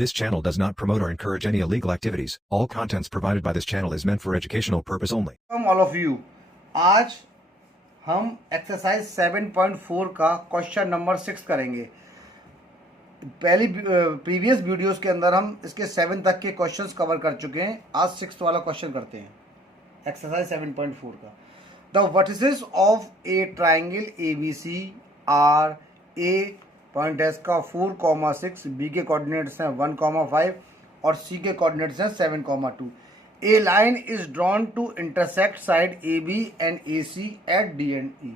This channel does not promote or encourage any illegal activities. All contents provided by this channel is meant for educational purpose only. All of you, आज हम exercise 7.4 का question number 6 करेंगे। पहली previous videos के अंदर हम इसके 7 तक के क्वेश्चंस कवर कर चुके हैं। आज 6 वाला क्वेश्चन करते हैं एक्सरसाइज 7.4 का। The vertices of a triangle ABC are A point S का 4,6, बी के कोऑर्डिनेट्स हैं 1,5 और सी के कोऑर्डिनेट्स हैं 7,2। A line is drawn to intersect side AB and AC at D and E।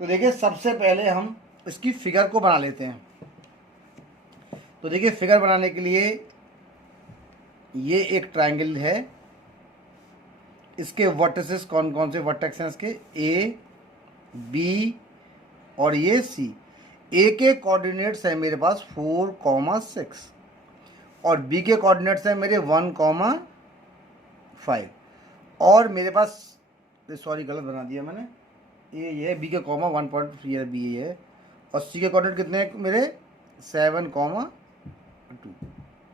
तो देखिए सबसे पहले हम इसकी फिगर को बना लेते हैं। तो देखिए फिगर बनाने के लिए ये एक ट्राइंगल है, इसके वर्टिसेस कौन कौन से वर्टेक्स हैं इसके A, B और ये C। ए के कोऑर्डिनेट्स है मेरे पास 4,6 और बी के कोऑर्डिनेट्स है मेरे 1,5 और मेरे पास सॉरी गलत बना दिया मैंने, ये बी के कॉमा 1.3 बी है और सी के कोऑर्डिनेट कितने हैं मेरे 7,2।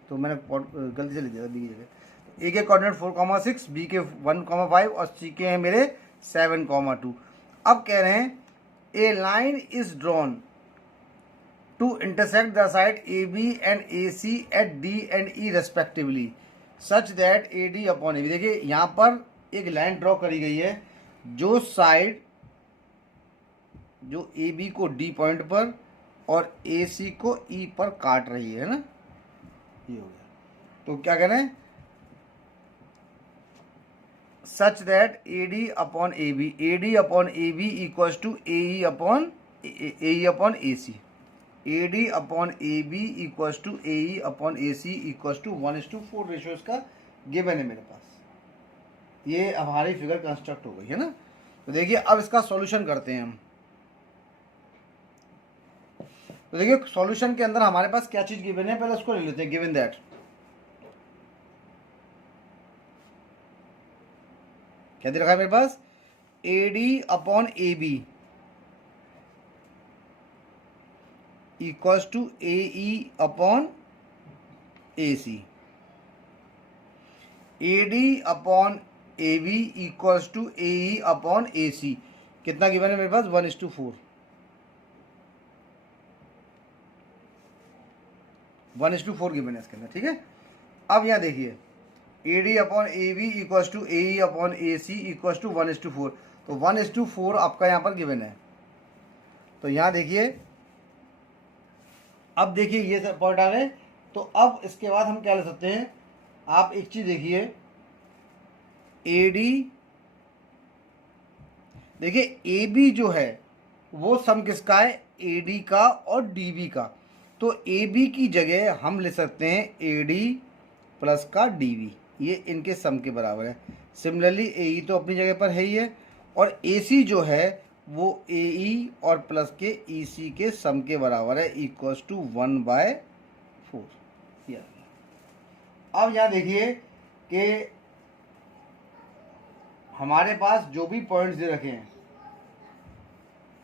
तो मैंने गलती से लिख दिया बी की जगह। ए के कोऑर्डिनेट 4,6, बी के 1,5 और सी के हैं मेरे 7,2। अब कह रहे हैं a line is drawn to intersect the side AB and AC at D and E respectively such that AD upon AB। देखिए यहाँ पर एक लाइन ड्रॉ करी गई है जो साइड जो AB को D पॉइंट पर और AC को E पर काट रही है ना, ये हो गया। तो क्या करें, such that AD upon AB equals to AE upon AC। AD upon AB equals to AE upon AC equals to 1:4 ratio इसका गिवन है मेरे पास। ये हमारी फिगर कंस्ट्रक्ट हो गई है ना। तो देखिए अब इसका सॉल्यूशन करते हैं हम। तो देखिए सॉल्यूशन के अंदर हमारे पास क्या चीज गिवन है, पहले उसको ले लेते हैं। गिवन दैट क्या दे रखा है मेरे पास, AD upon AB equals to AE upon AC। AD upon AB equals to AE upon AC। कितना गिवन है मेरे पास 1:4। 1:4 गिवन है इसके अंदर, ठीक है। अब यहाँ देखिए AD upon AB equals to AE upon AC equals to 1:4। तो 1:4 आपका यहाँ पर गिवन है। तो यहाँ देखिए अब देखिए ये सब पॉइंट आ गए। तो अब इसके बाद हम क्या ले सकते हैं, आप एक चीज देखिए AD, देखिए AB जो है वो सम किसका है, AD का और DB का। तो AB की जगह हम ले सकते हैं AD प्लस का DB, ये इनके सम के बराबर है। सिमिलरली AE तो अपनी जगह पर है ही है और AC जो है वो AE और प्लस के EC के सम के बराबर है इक्वल्स टू 1/4। अब यहाँ देखिए कि हमारे पास जो भी पॉइंट्स दे रखे हैं,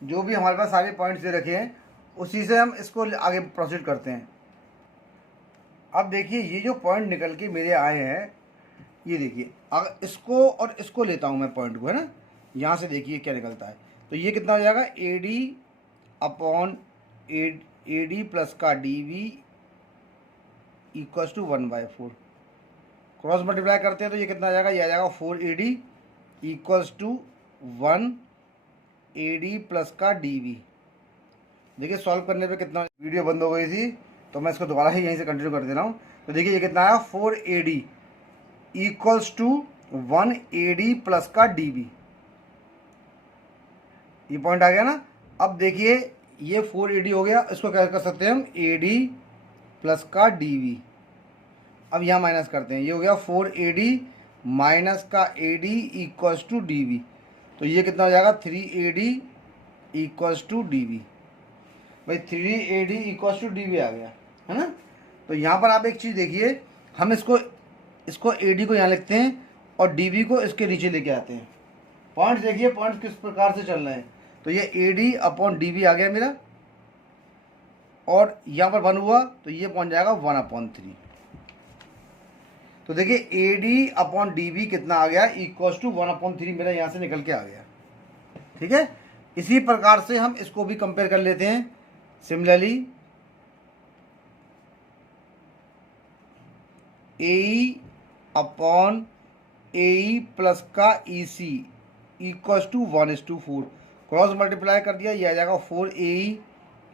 जो भी हमारे पास सारे पॉइंट्स दे रखे हैं उसी से हम इसको आगे प्रोसीड करते हैं। अब देखिए ये जो पॉइंट निकल के मेरे आए हैं, ये देखिए अगर इसको और इसको लेता हूँ मैं पॉइंट को, है ना, यहाँ से देखिए क्या निकलता है। तो ये कितना हो जाएगा AD अपॉन AD प्लस का DB equals to 1/4। Cross multiply करते हैं तो ये कितना आ जाएगा, ये आ जाएगा 4AD equals to 1AD plus का DB। देखिए सॉल्व करने पे कितना, वीडियो बंद हो गई थी तो मैं इसको दोबारा ही यहीं से कंटिन्यू कर दे रहा हूँ। तो देखिए ये कितना आया 4AD equals to 1AD plus का DB। ये पॉइंट आ गया ना। अब देखिए ये 4AD हो गया, इसको क्या कर सकते हैं हम AD प्लस का DB। अब यहाँ माइनस करते हैं, ये हो गया 4AD माइनस का AD इक्वल्स टू DB। तो ये कितना हो जाएगा 3AD इक्वल्स टू DB। भाई 3AD इक्वल्स टू DB आ गया है ना। तो यहाँ पर आप एक चीज़ देखिए, हम इसको AD को यहाँ लिखते हैं और DB को इसके नीचे लेके आते हैं। पॉइंट्स देखिए पॉइंट्स किस प्रकार से चल रहे हैं। तो ये AD अपॉन DB आ गया मेरा और यहाँ पर 1 हुआ तो ये पहुँच जाएगा 1/3। तो देखिए A D upon D B कितना आ गया, इक्वल टू 1/3 मेरा यहाँ से निकल के आ गया। ठीक है, इसी प्रकार से हम इसको भी कंपेयर कर लेते हैं। सिमिलरली ए अपॉन ए प्लस का ई सी इक्वल टू 1:4, क्रॉस मल्टीप्लाई कर दिया, ये आ जाएगा 4AE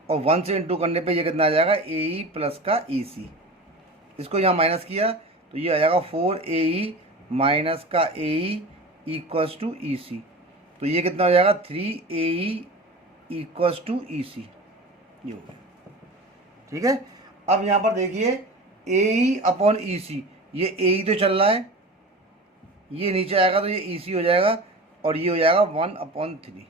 और 1 से इंटू करने पे ये कितना आ जाएगा, AE प्लस का EC। इसको यहाँ माइनस किया तो ये आ जाएगा 4AE माइनस का AE इक्वल्स टू EC। तो ये कितना हो जाएगा, 3AE इक्वल्स टू EC, ये हो गया। ठीक है, अब यहाँ पर देखिए AE अपॉन EC, ये AE तो चल रहा है, ये नीचे आएगा तो ये EC हो जाएगा और ये हो जाएगा 1/3।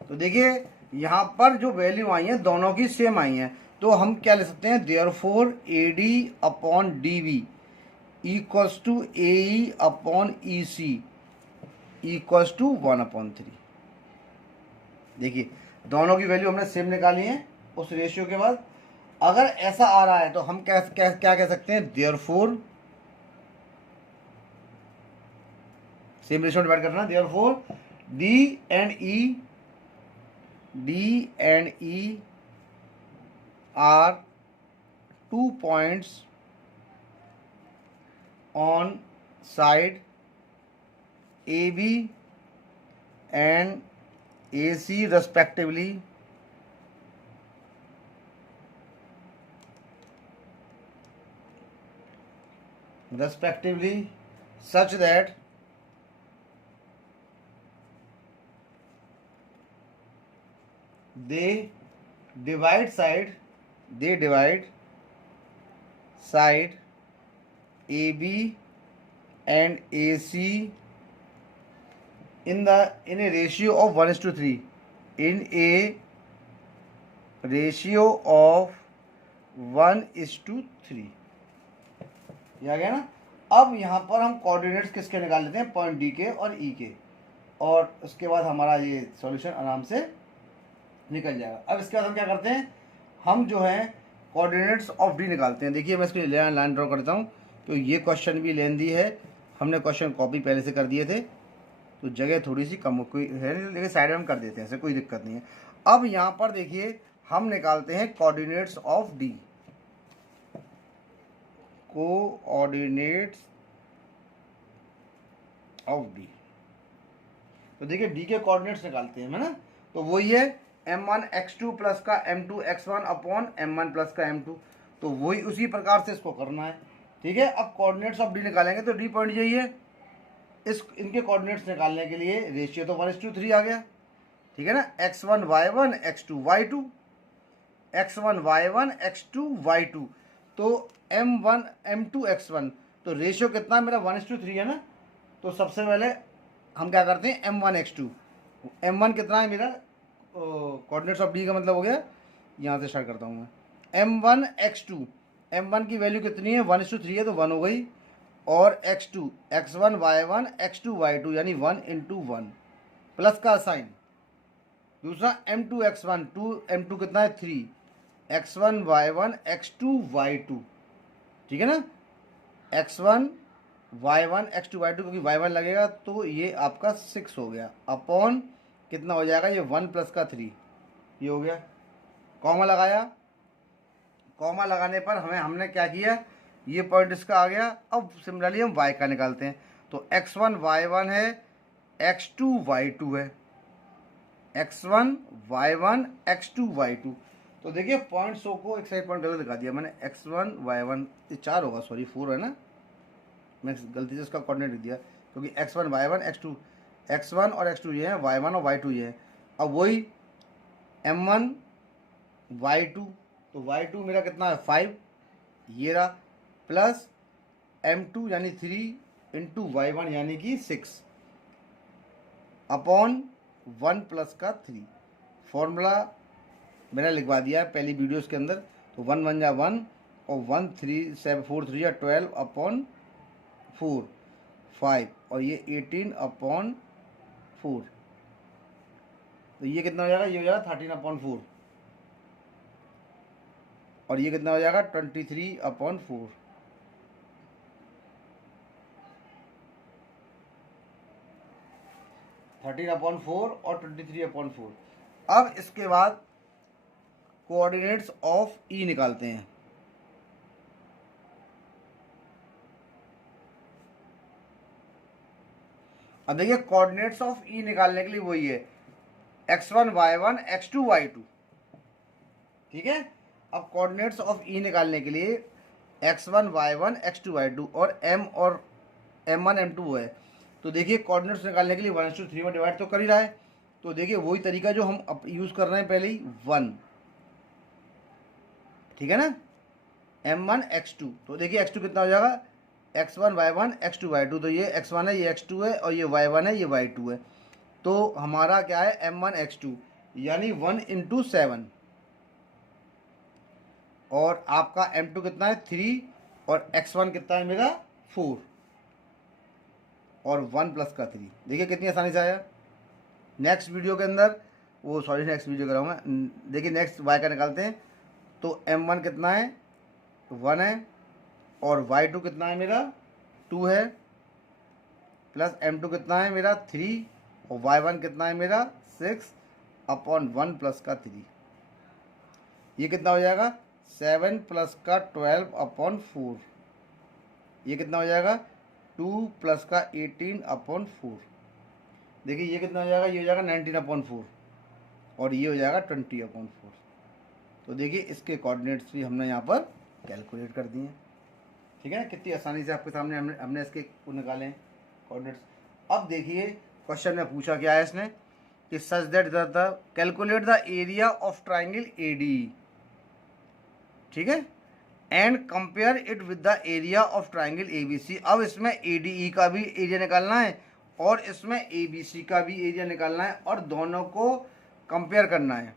तो देखिए यहाँ पर जो वैल्यू आई है दोनों की सेम आई हैं, तो हम क्या ले सकते हैं, therefore AD upon DB equals to AE upon EC equals to 1/3। देखिए दोनों की वैल्यू हमने सेम निकाली है उस रेशियो के बाद। अगर ऐसा आ रहा है तो हम क्या कह सकते हैं, देयरफॉर सेम रेशियो डिवाइड करना, therefore D and E are 2 points on side AB and AC respectively, such that they divide side AB and AC in a ratio of 1:3, in a ratio of 1:3। ये आ गया ना। अब यहाँ पर हम coordinates किसके निकाल लेते हैं, पॉइंट डी के और ई के, और उसके बाद हमारा ये सॉल्यूशन आराम से निकल जाएगा। अब इसके बाद हम क्या करते हैं, हम जो है कोऑर्डिनेट्स ऑफ डी निकालते हैं। देखिए मैं इसको लाइन ड्रॉ करता हूँ, तो ये क्वेश्चन भी लेंदी है, हमने क्वेश्चन कॉपी पहले से कर दिए थे, तो जगह थोड़ी सी कम कोई है, लेकिन साइड में हम कर देते हैं, ऐसे कोई दिक्कत नहीं है। अब यहाँ पर देखिए हम निकालते हैं coordinates of D, coordinates of D. तो देखिए डी के कोऑर्डिनेट्स निकालते हैं, है ना, तो वही है m1 x2 प्लस का m2 x1 upon m1 plus का m2, तो वही उसी प्रकार से इसको करना है। ठीक है, अब कोऑर्डिनेट्स ऑफ डी निकालेंगे तो डी पॉइंट यही है, इनके कोऑर्डिनेट्स निकालने के लिए रेशियो तो 1:3 आ गया। ठीक है ना, x1 y1 x2 y2, x1 y1 x2 y2, तो m1 m2 x1, तो रेशियो कितना मेरा 1:3 है ना। तो सबसे पहले हम क्या करते हैं, m1 x2, m1 कितना है मेरा, कोऑर्डिनेट्स ऑफ डी का मतलब हो गया, यहाँ से स्टार्ट करता हूँ मैं, m1 x2, m1 की वैल्यू कितनी है 1:3 है, तो 1 हो गई, और x2 x1 y1 x2 y2 यानी 1:1 प्लस का साइन। दूसरा m2 x1 2 m2 कितना है 3, x1 y1 x2 y2, ठीक है ना, x1 y1 x2 y2, क्योंकि y1 लगेगा तो ये आपका 6 हो गया, अपॉन कितना हो जाएगा, ये 1 प्लस का 3, ये हो गया। कॉमा लगाया, कॉमा लगाने पर हमने क्या किया, ये पॉइंट इसका आ गया। अब सिमिलरली हम y का निकालते हैं, तो x1 y1 है, x2 y2 है, x1 y1 x2 y2। तो देखिए पॉइंट 100 को एक साइड पॉइंट गलत दिखा दिया मैंने, x1 y1, ये 4 होगा, सॉरी 4 है ना, मैं गलती से इसका कोऑर्डिनेट लिख दिया, क्योंकि x1 y1 x2, x1 और x2 ये है, y1 और y2 ये है। अब वही m1 y2, तो y2 मेरा कितना है 5, ये रहा, प्लस m2 यानी 3 इंटू y1 यानी कि 6, अपॉन 1 प्लस का 3। फॉर्मूला मैंने लिखवा दिया है पहली वीडियोस के अंदर, तो 1 1 जा 1 और 1 3 7 4 3 या 12 अपॉन 4 5, और ये 18 अपॉन 4, तो ये कितना हो जाएगा, ये हो जाएगा 13 अपॉन 4, और ये कितना हो जाएगा 23 अपॉन 4। 13/4 और 23/4। अब इसके बाद कोऑर्डिनेट्स ऑफ ई निकालते हैं। अब देखिए कोऑर्डिनेट्स ऑफ ई निकालने के लिए वही है x1 y1 x2 y2, ठीक है। अब कोऑर्डिनेट्स ऑफ ई निकालने के लिए x1 y1 x2 y2 और m1 m2 है। तो देखिए कोऑर्डिनेट्स निकालने के लिए 1:3 में डिवाइड तो कर ही रहा है। तो देखिए वही तरीका जो हम अब यूज़ कर रहे हैं पहले ही 1, ठीक है ना, m1 x2। तो देखिए x2 कितना हो जाएगा x1 y1 x2 y2। तो ये x1 है, ये x2 है, और ये y1 है, ये y2 है। तो हमारा क्या है m1 x2 यानी 1 × 7, और आपका m2 कितना है 3, और x1 कितना है मेरा 4, और 1 + का 3। देखिए कितनी आसानी से आया। नेक्स्ट वीडियो के अंदर नेक्स्ट वीडियो कराऊंगा। देखिए नेक्स्ट y का निकालते हैं। तो m1 कितना है 1 है, और y2 कितना है मेरा 2 है, प्लस m2 कितना है मेरा 3, और y1 कितना है मेरा 6/1 + का 3। ये कितना हो जाएगा 7 + का 12/4। ये कितना हो जाएगा 2 + का 18/4। देखिए ये कितना हो जाएगा, ये हो जाएगा 19/4, और ये हो जाएगा 20/4। तो देखिए इसके कोऑर्डिनेट्स भी हमने यहाँ पर कैलकुलेट कर दिए, ठीक है ना। कितनी आसानी से आपके सामने हमने इसके निकाले हैं कोऑर्डिनेट्स। अब देखिए क्वेश्चन में पूछा क्या है इसने कि such that the calculate the area of triangle AD, ठीक है, and compare it with the area of triangle ABC. अब इसमें एडीई का भी एरिया निकालना है और इसमें एबीसी का भी एरिया निकालना है, और दोनों को कंपेयर करना है,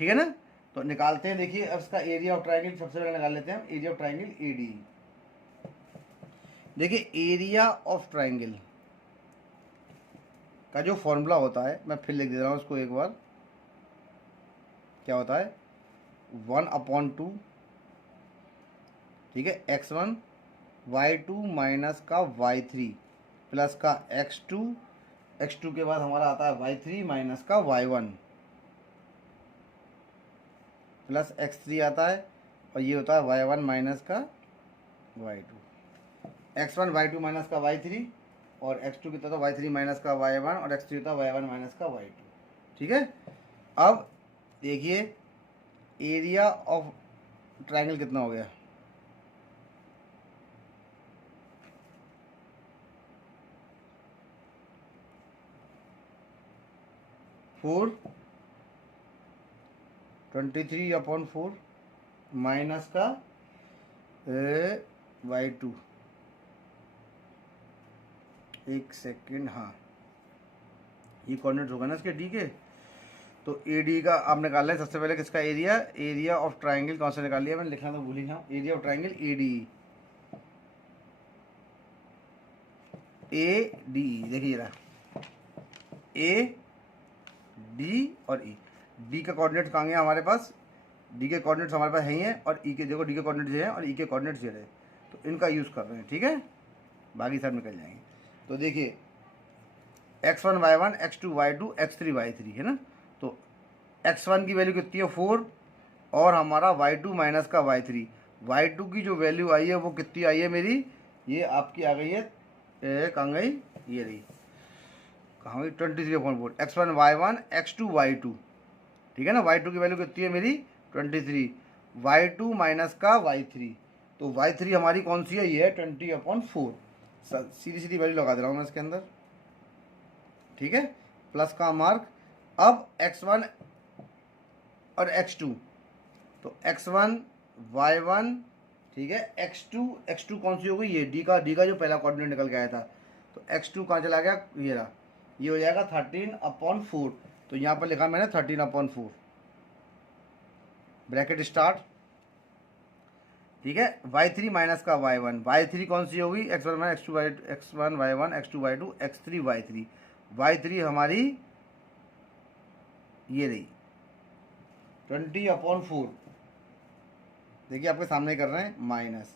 ठीक है ना। तो निकालते हैं। देखिए अब इसका एरिया ऑफ ट्राइंगल सबसे पहले निकाल लेते हैं, एरिया ऑफ ट्राइंगल एडी। देखिए एरिया ऑफ ट्राइंगल का जो फॉर्मूला होता है, मैं फिर लिख दे रहा हूँ उसको एक बार। क्या होता है 1/2, ठीक है, x1 y2 माइनस का y3 प्लस का x2 के बाद हमारा आता है y3 माइनस का y1 प्लस x3 आता है, और ये होता है y1 माइनस का y2। x1 y2 माइनस का y3, और x2 कितना था y3 माइनस का y1, और x3 होता है y1 माइनस का y2, ठीक है। अब देखिए एरिया ऑफ ट्राइंगल कितना हो गया, फोर 23/4 माइनस का y2। एक सेकेंड, हाँ ये कोऑर्डिनेट होगा ना इसके डी के। तो ए डी का आप निकाल लें सबसे पहले किसका एरिया ऑफ ट्राइंगल कौन सा निकाल लिया मैंने, लिखना तो भूल ही गया। Area of triangle A D, देखिए रहा ए डी और ई। डी का कोऑर्डिनेट कहाँ गया हमारे पास, डी के कोऑर्डिनेट्स हमारे पास है ही हैं, और ई के देखो डी के कोऑर्डिनेट्स ये हैं और ई के कोऑर्डिनेट्स ये रहे। तो इनका यूज़ कर रहे हैं, ठीक है, बाकी सब निकल जाएंगे। तो देखिए x1 y1 x2 y2 x3 y3 है ना। तो x1 की वैल्यू कितनी है 4, और हमारा y2 माइनस का y3, y2 की जो वैल्यू आई है वो कितनी आई है मेरी, ये आपकी आ गई है, कहाँ गई, ये रही, कहाँ गई 23/4। x1 y1 x2 y2, ठीक है ना। y2 की वैल्यू कितनी है मेरी 23, y2 माइनस का y3, तो y3 हमारी कौन सी है, ये है 20/4। सीधी सीधी वैल्यू लगा दे रहा हूँ मैं इसके अंदर, ठीक है, प्लस का मार्क। अब x1 और x2, तो x1 y1, ठीक है, x2 कौन सी हो गई, ये डी का जो पहला कोऑर्डिनेट निकल के आया था। तो x2 कहाँ चला गया, ये रहा, ये हो जाएगा 13/4। तो यहाँ पर लिखा मैंने 13/4, ब्रैकेट स्टार्ट, ठीक है। y3 माइनस का y1, y3 कौन सी होगी, x1 y1 x2 y2 x3 y3, y3 हमारी ये रही 20/4। देखिए आपके सामने कर रहे हैं माइनस,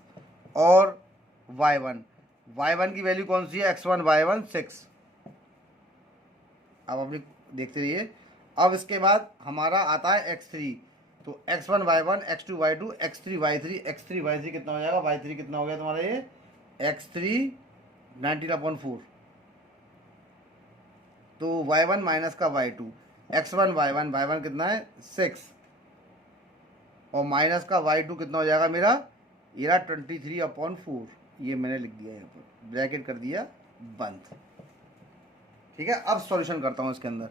और y1 की वैल्यू कौन सी है, x1 y1 6, अब अपनी देखते रहिए। अब इसके बाद हमारा आता है x3, तो x1 y1 x2 y2 x3 y3 x3 y3 कितना हो जाएगा, y3 कितना हो गया तुम्हारा ये x3 19/4, तो y1 माइनस का y2 x1 y1 कितना है 6 और माइनस का y2 कितना हो जाएगा मेरा ये रहा 23/4, ये मैंने लिख दिया यहाँ पर ब्रैकेट कर दिया बंद। ठीक है, अब सॉल्यूशन करता हूँ इसके अंदर।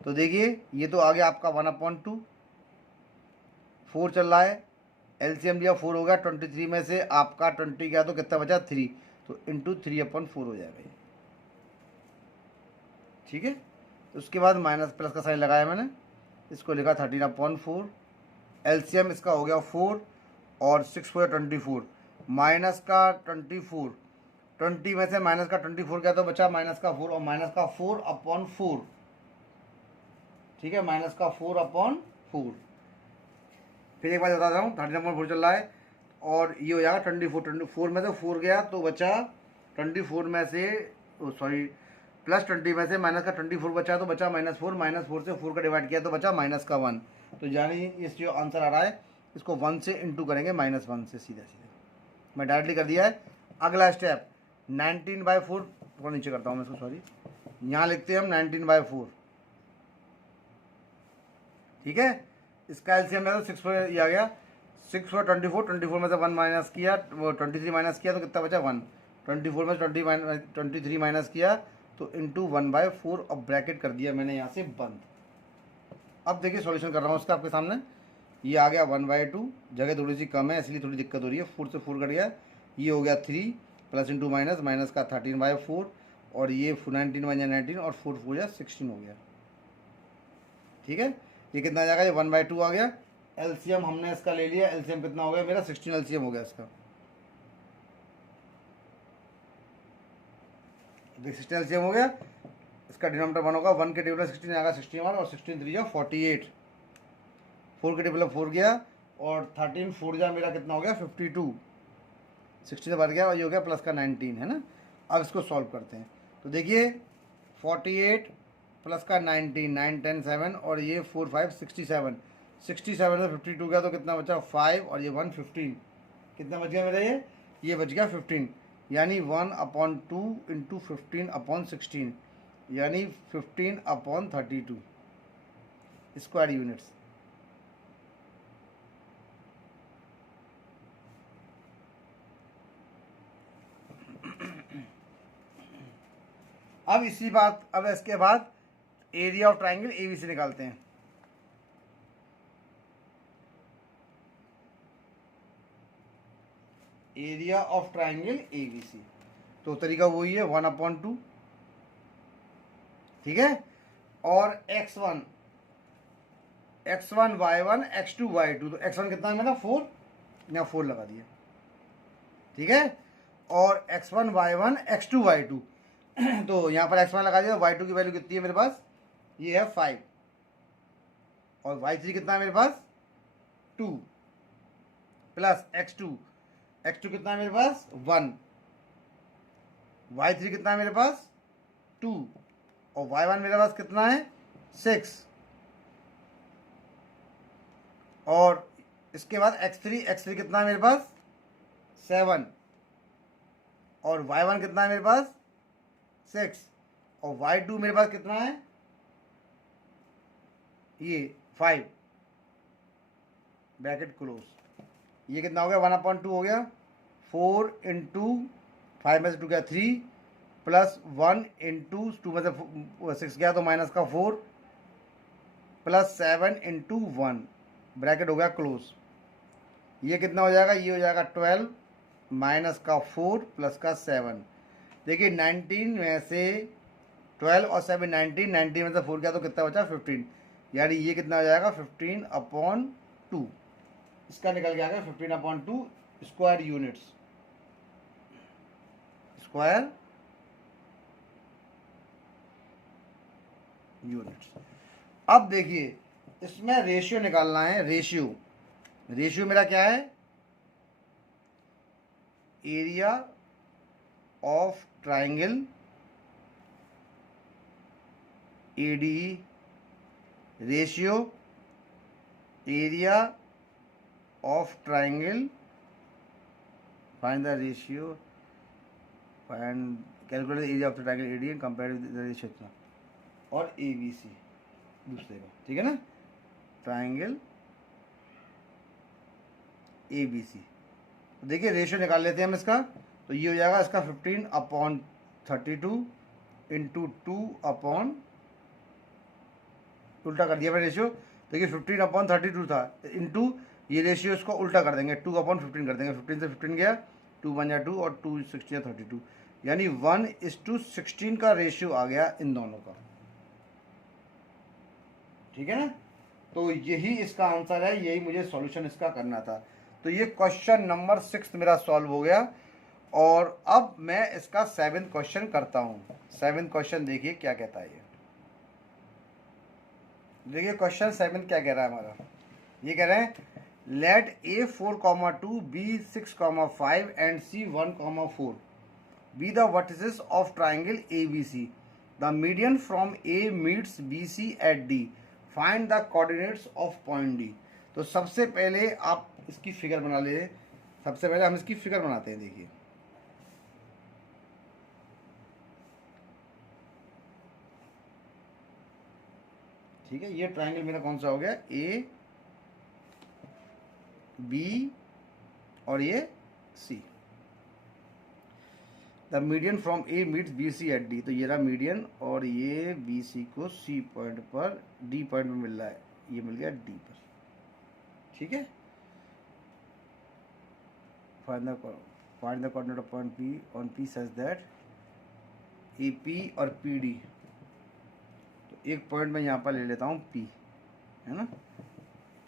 तो देखिए ये तो आ गया आपका 1/2, 4 चल रहा है, एलसीएम लिया 4 हो गया, 23 में से आपका 20 गया तो कितना बचा 3, तो इंटू 3/4 हो जाएगा ये। ठीक है, तो उसके बाद माइनस प्लस का साइन लगाया मैंने, इसको लिखा 13/4, एलसीएम इसका हो गया 4 और 6 4 24, माइनस का 24, 20 में से माइनस का 24 गया तो बचा माइनस का 4 और माइनस का 4/4। ठीक है, माइनस का 4/4। फिर एक बार बता रहा हूँ, 13/4 चल रहा है और ये हो जाएगा 24 में से 4 गया तो बचा 24 में से सॉरी प्लस 20 में से माइनस का 24 बचा तो बचा -4, -4 से 4 का डिवाइड किया तो बचा -1। तो यानी इस जो आंसर आ रहा है इसको 1 से इंटू करेंगे -1 से, सीधा मैं डायरेक्टली कर दिया है। अगला स्टेप 19/4, थोड़ा नीचे करता हूँ मैं इसको, सॉरी, यहाँ लिखते हैं हम 19/4। ठीक है, इसका एलसीएम है तो 6 4 ये आ गया, 6 4 24 में से 1 माइनस किया, वो 23 माइनस किया तो कितना बचा 1, 24 में 23 माइनस किया तो इंटू 1/4 और ब्रैकेट कर दिया मैंने यहाँ से बंद। अब देखिए सॉल्यूशन कर रहा हूँ उसका आपके सामने, ये आ गया 1/2, जगह थोड़ी सी कम है इसलिए थोड़ी दिक्कत हो रही है, 4 से 4 कट गया, ये हो गया 3 प्लस इंटू माइनस का 13/4 और ये 19 1 19 और 4 4 16 हो गया। ठीक है, ये कितना आ जाएगा, ये 1/2 आ गया। एलसीएम हमने इसका ले लिया, एलसीएम कितना हो गया मेरा 16 एलसीएम हो गया इसका, 16 एलसीएम हो गया। इसका डिनोमिनेटर 1 होगा, 1 के टेबल में 16 आएगा 61 और 16 3 48, 4 के टेबल में 4 गया और 13 4 जा मेरा कितना हो गया 52, 60 से बढ़ गया और ये हो गया प्लस का 19 है ना। अब इसको सॉल्व करते हैं, तो देखिए 48 प्लस का 19 9 10 7 और ये 4 5 67, 67 में 52 गया तो कितना बचा 5 और ये 1 15, कितना बच गया मेरा ये बच गया 15, यानी 1/2 इंटू 15/16 यानी 15/32 स्क्वायर यूनिट्स। अब इसी बात, अब इसके बाद एरिया ऑफ ट्राइंगल एबीसी निकालते हैं। एरिया ऑफ ट्राइंगल एबीसी, तो तरीका वही है 1/2, ठीक है, और x1 y1 x2 y2, तो x1 कितना है मेरा 4, यहाँ 4 लगा दिया। ठीक है, और x1 y1 x2 y2 तो यहाँ पर x1 लगा दिया, y2 की वैल्यू कितनी है मेरे पास, ये है 5 और y3 कितना है मेरे पास 2 प्लस x2 कितना है मेरे पास 1, y3 कितना है मेरे पास 2 और y1 मेरे पास कितना है 6, और इसके बाद x3 कितना है मेरे पास 7 और y1 कितना है मेरे पास 6 और y2 मेरे पास कितना है ये 5, ब्रैकेट क्लोज। ये कितना हो गया 1/2 हो गया, 4 इंटू 5 में से 2 गया 3 प्लस 1 इंटू 2 में से 6 गया तो माइनस का 4 प्लस 7 इंटू 1 ब्रैकेट हो गया क्लोज। ये कितना हो जाएगा, ये हो जाएगा 12 माइनस का 4 प्लस का 7। देखिए 19 में से 12 और 7 19, 19 में से 4 गया तो कितना बचा 15, यानी ये कितना हो जाएगा 15/2, इसका निकल के आ गया 15/2 स्क्वायर यूनिट्स, स्क्वायर यूनिट्स। अब देखिए इसमें रेशियो निकालना है, रेशियो मेरा क्या है, area of triangle ADE ratio area of triangle, find the ratio, find calculate the area of the triangle ADE and compare with the ratio इतना, और ABC दूसरे का, ठीक है ना, ट्राइंगल ABC। तो देखिए रेशियो निकाल लेते हैं हम इसका, तो ये हो जाएगा इसका 15/32 इंटू 2 उल्टा कर दिया मैंने रेशियो। देखिए 15/32 था, इंटू ये रेशियो इसको उल्टा कर देंगे, 2/15 कर देंगे, 15 से 15 गया, 2 बन जाए 2 और 2 16 32, यानी 1:16 का रेशियो आ गया इन दोनों का, ठीक है ना। तो यही इसका आंसर है, यही मुझे सॉल्यूशन इसका करना था। तो ये क्वेश्चन नंबर 6 मेरा सॉल्व हो गया, और अब मैं इसका 7th क्वेश्चन करता हूँ। 7th क्वेश्चन देखिए क्या कहता है ये। देखिए क्वेश्चन 7 क्या कह रहा है हमारा, ये कह रहे हैं let A 4,2 B 6,5 and C 1,4 be the vertices of triangle ABC. The median from A meets BC at D. Find the coordinates of point D. तो सबसे पहले आप इसकी फिगर बना ले, सबसे पहले हम इसकी फिगर बनाते हैं। देखिए ठीक है, ये ट्राइंगल मेरा कौन सा हो गया, A B और ये C। The median from A meets BC at D, तो ये रहा मीडियन, और ये BC को C पॉइंट पर D पॉइंट में मिल रहा है, ये मिल गया D पर, ठीक है। Find the coordinate of point P on P such that AP और PD, तो एक पॉइंट मैं यहाँ पर ले लेता हूँ P, है ना,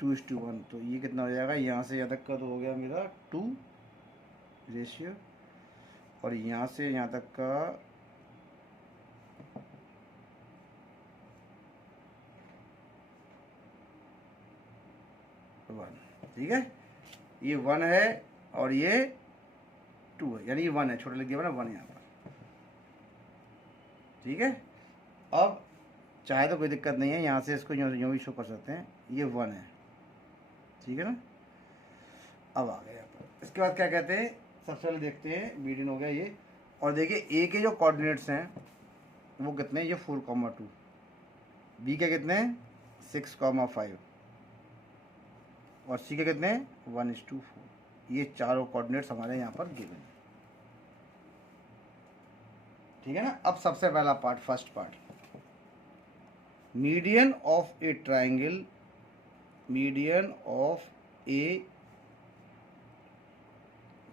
2:1, तो ये कितना हो जाएगा, यहाँ से यहाँ तक का तो हो गया मेरा 2 रेशियो, और यहाँ से यहाँ तक का 1, ठीक है। ये 1 है और ये 2 है, यानी ये 1 है, छोटा लिख दिया ना 1 यहाँ पर, ठीक है। अब चाहे तो कोई दिक्कत नहीं है, यहाँ से इसको यूँ भी शो कर सकते हैं, ये 1 है, ठीक है ना। अब आ गया यहाँ पर, इसके बाद क्या कहते हैं, सबसे पहले देखते हैं मीडियन हो गया ये, और देखिए A के जो कोऑर्डिनेट्स हैं वो कितने हैं, ये 4,2, B के कितने हैं 6,5, और C के कितने हैं 1:4, ये चारों कोऑर्डिनेट्स हमारे यहाँ पर गिवन है, ठीक है ना। अब सबसे पहला part, first part, median of a triangle, median of a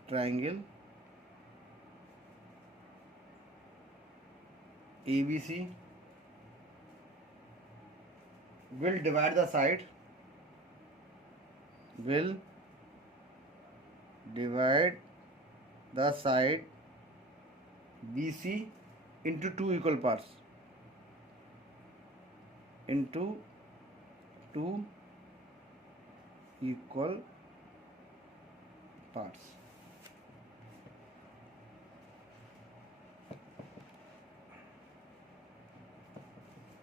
triangle ABC will divide the side, will divide the side BC into 2 equal parts, into 2 equal parts,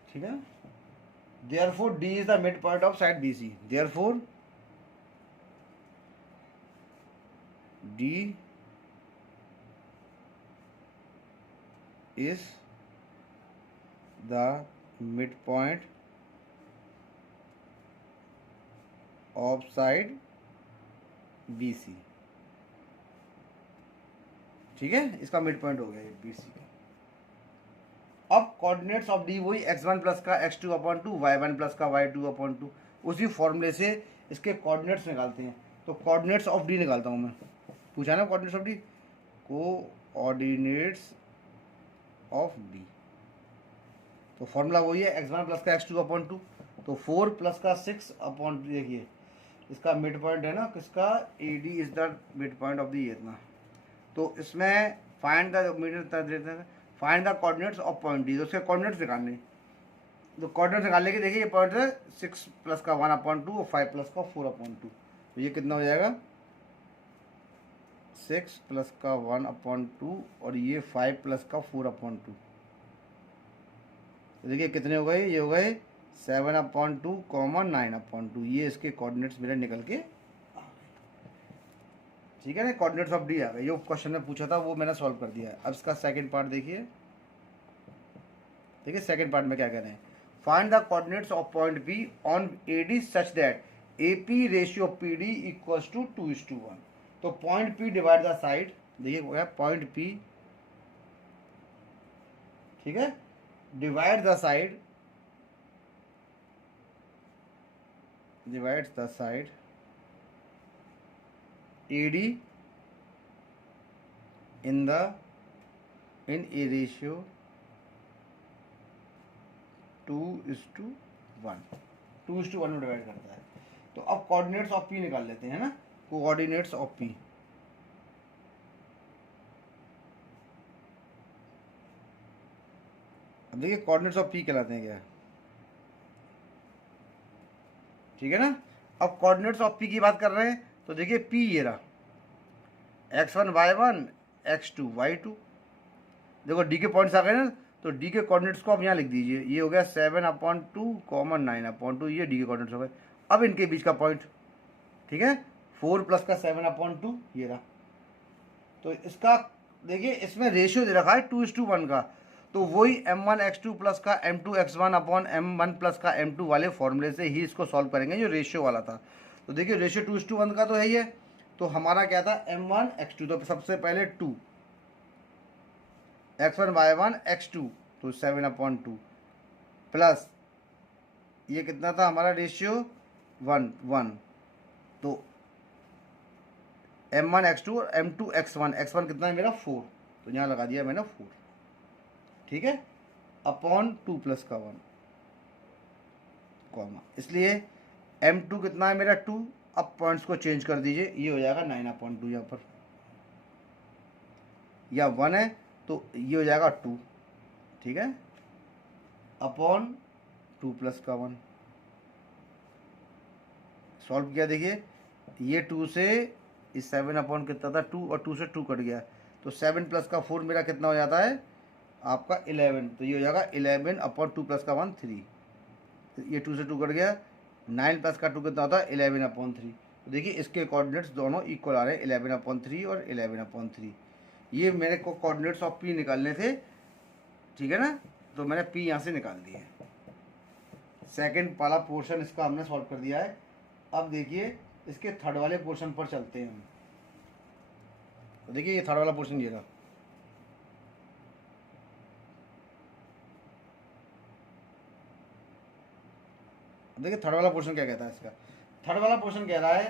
ठीक है। Therefore D is the midpoint of side BC, therefore D is the midpoint of side BC, ठीक है, इसका mid point हो गया ये BC का। अब कोऑर्डिनेट्स ऑफ डी वही x1 प्लस का x2/2, y1 प्लस का y2/2, उसी फॉर्मूले से इसके कोऑर्डिनेट्स निकालते हैं। तो कोऑर्डिनेट्स ऑफ डी निकालता हूँ मैं, पूछा ना coordinates of D, coordinates of D, तो फॉर्मूला वही है x1 प्लस का x2/2, तो 4 प्लस का 6/2, देखिए इसका मिड पॉइंट है ना किसका, AD is the mid point of the, इतना। तो इसमें find the median, find the coordinates of point D, तो उसके कोऑर्डिनेट्स निकालने, तो कोऑर्डिनेट्स निकालने के देखिए ये पॉइंट है 6 प्लस का 1/2 और 5 प्लस का 4/2, तो ये कितना हो जाएगा 6 प्लस का 1/2 और ये 5 प्लस का 4/2, तो देखिए कितने हो गए, ये हो गए 7/2 कॉमा 9/2, ये इसके कोऑर्डिनेट्स मेरे निकल के आ गए। ठीक है ना, कोऑर्डिनेट्स ऑफ डी आ गए। जो क्वेश्चन में पूछा था वो मैंने सॉल्व कर दिया है। अब इसका सेकंड पार्ट देखिए। देखिए सेकंड पार्ट में क्या कह रहे हैं, find the coordinates of point B on A D such that A P ratio P D equals to 2:1। तो point P divide the side, देखिए वो है पॉइंट पी, ठीक है, divide the side, divides the side AD in a ratio 2:1, 2:1 में divide करता है। तो अब कोऑर्डिनेट्स ऑफ P निकाल लेते हैं ना, कोऑर्डिनेट्स ऑफ P। अब देखिए कोऑर्डिनेट्स ऑफ P कहलाते हैं क्या, ठीक है ना। अब कोऑर्डिनेट्स ऑफ P की बात कर रहे हैं तो देखिए P ये रहा, x1 y1 x2 y2। देखो D के पॉइंट्स आ गए ना, तो D के कोऑर्डिनेट्स को आप यहाँ लिख दीजिए। ये हो गया 7/2 कॉमन 9/2, ये D के कोऑर्डिनेट्स हो गए। अब इनके बीच का पॉइंट, ठीक है, 4 प्लस का 7/2 ये रहा। तो इसका देखिए इसमें रेशियो दे रखा है 2:1 का, तो वही m1 x2 प्लस का m2 x1 upon m1 plus का m2 वाले फॉर्मूले से ही इसको सॉल्व करेंगे जो रेशियो वाला था। तो देखिए रेशियो 2:1 का तो है ही है, तो हमारा क्या था m1 x2, तो सबसे पहले 2 x1 y1 x2, तो 7/2 प्लस ये कितना था हमारा रेशियो 1, तो m1 x2 और m2 x1, x1 कितना है मेरा 4, तो यहाँ लगा दिया मैंने 4, ठीक है, अपॉन 2 प्लस का 1 कॉमा, इसलिए m2 कितना है मेरा 2। अब पॉइंट्स को चेंज कर दीजिए, ये हो जाएगा 9/2 यहाँ पर, या 1 है तो ये हो जाएगा 2, ठीक है, अपॉन 2 प्लस का 1। सॉल्व किया, देखिए ये 2 से इस 7 अपॉन कितना था 2, और 2 से 2 कट गया, तो 7 प्लस का 4 मेरा कितना हो जाता है आपका 11, तो ये हो जाएगा 11/2 प्लस का 1 3, तो ये 2 से 2 कट गया। 9 प्लस का 2 कितना होता है 11/3। तो देखिए इसके कोऑर्डिनेट्स दोनों इक्वल आ रहे हैं, 11/3 और 11/3। ये मेरे को कोऑर्डिनेट्स ऑफ P निकालने थे, ठीक है ना, तो मैंने P यहाँ से निकाल दिए। सेकंड वाला पोर्शन इसका हमने सॉल्व कर दिया है। अब देखिए इसके थर्ड वाले पोर्शन पर चलते हैं हम। तो देखिए ये थर्ड वाला पोर्शन ये रहा, देखिए थर्ड वाला पोर्शन क्या कहता है इसका। थर्ड वाला पोर्शन कह रहा है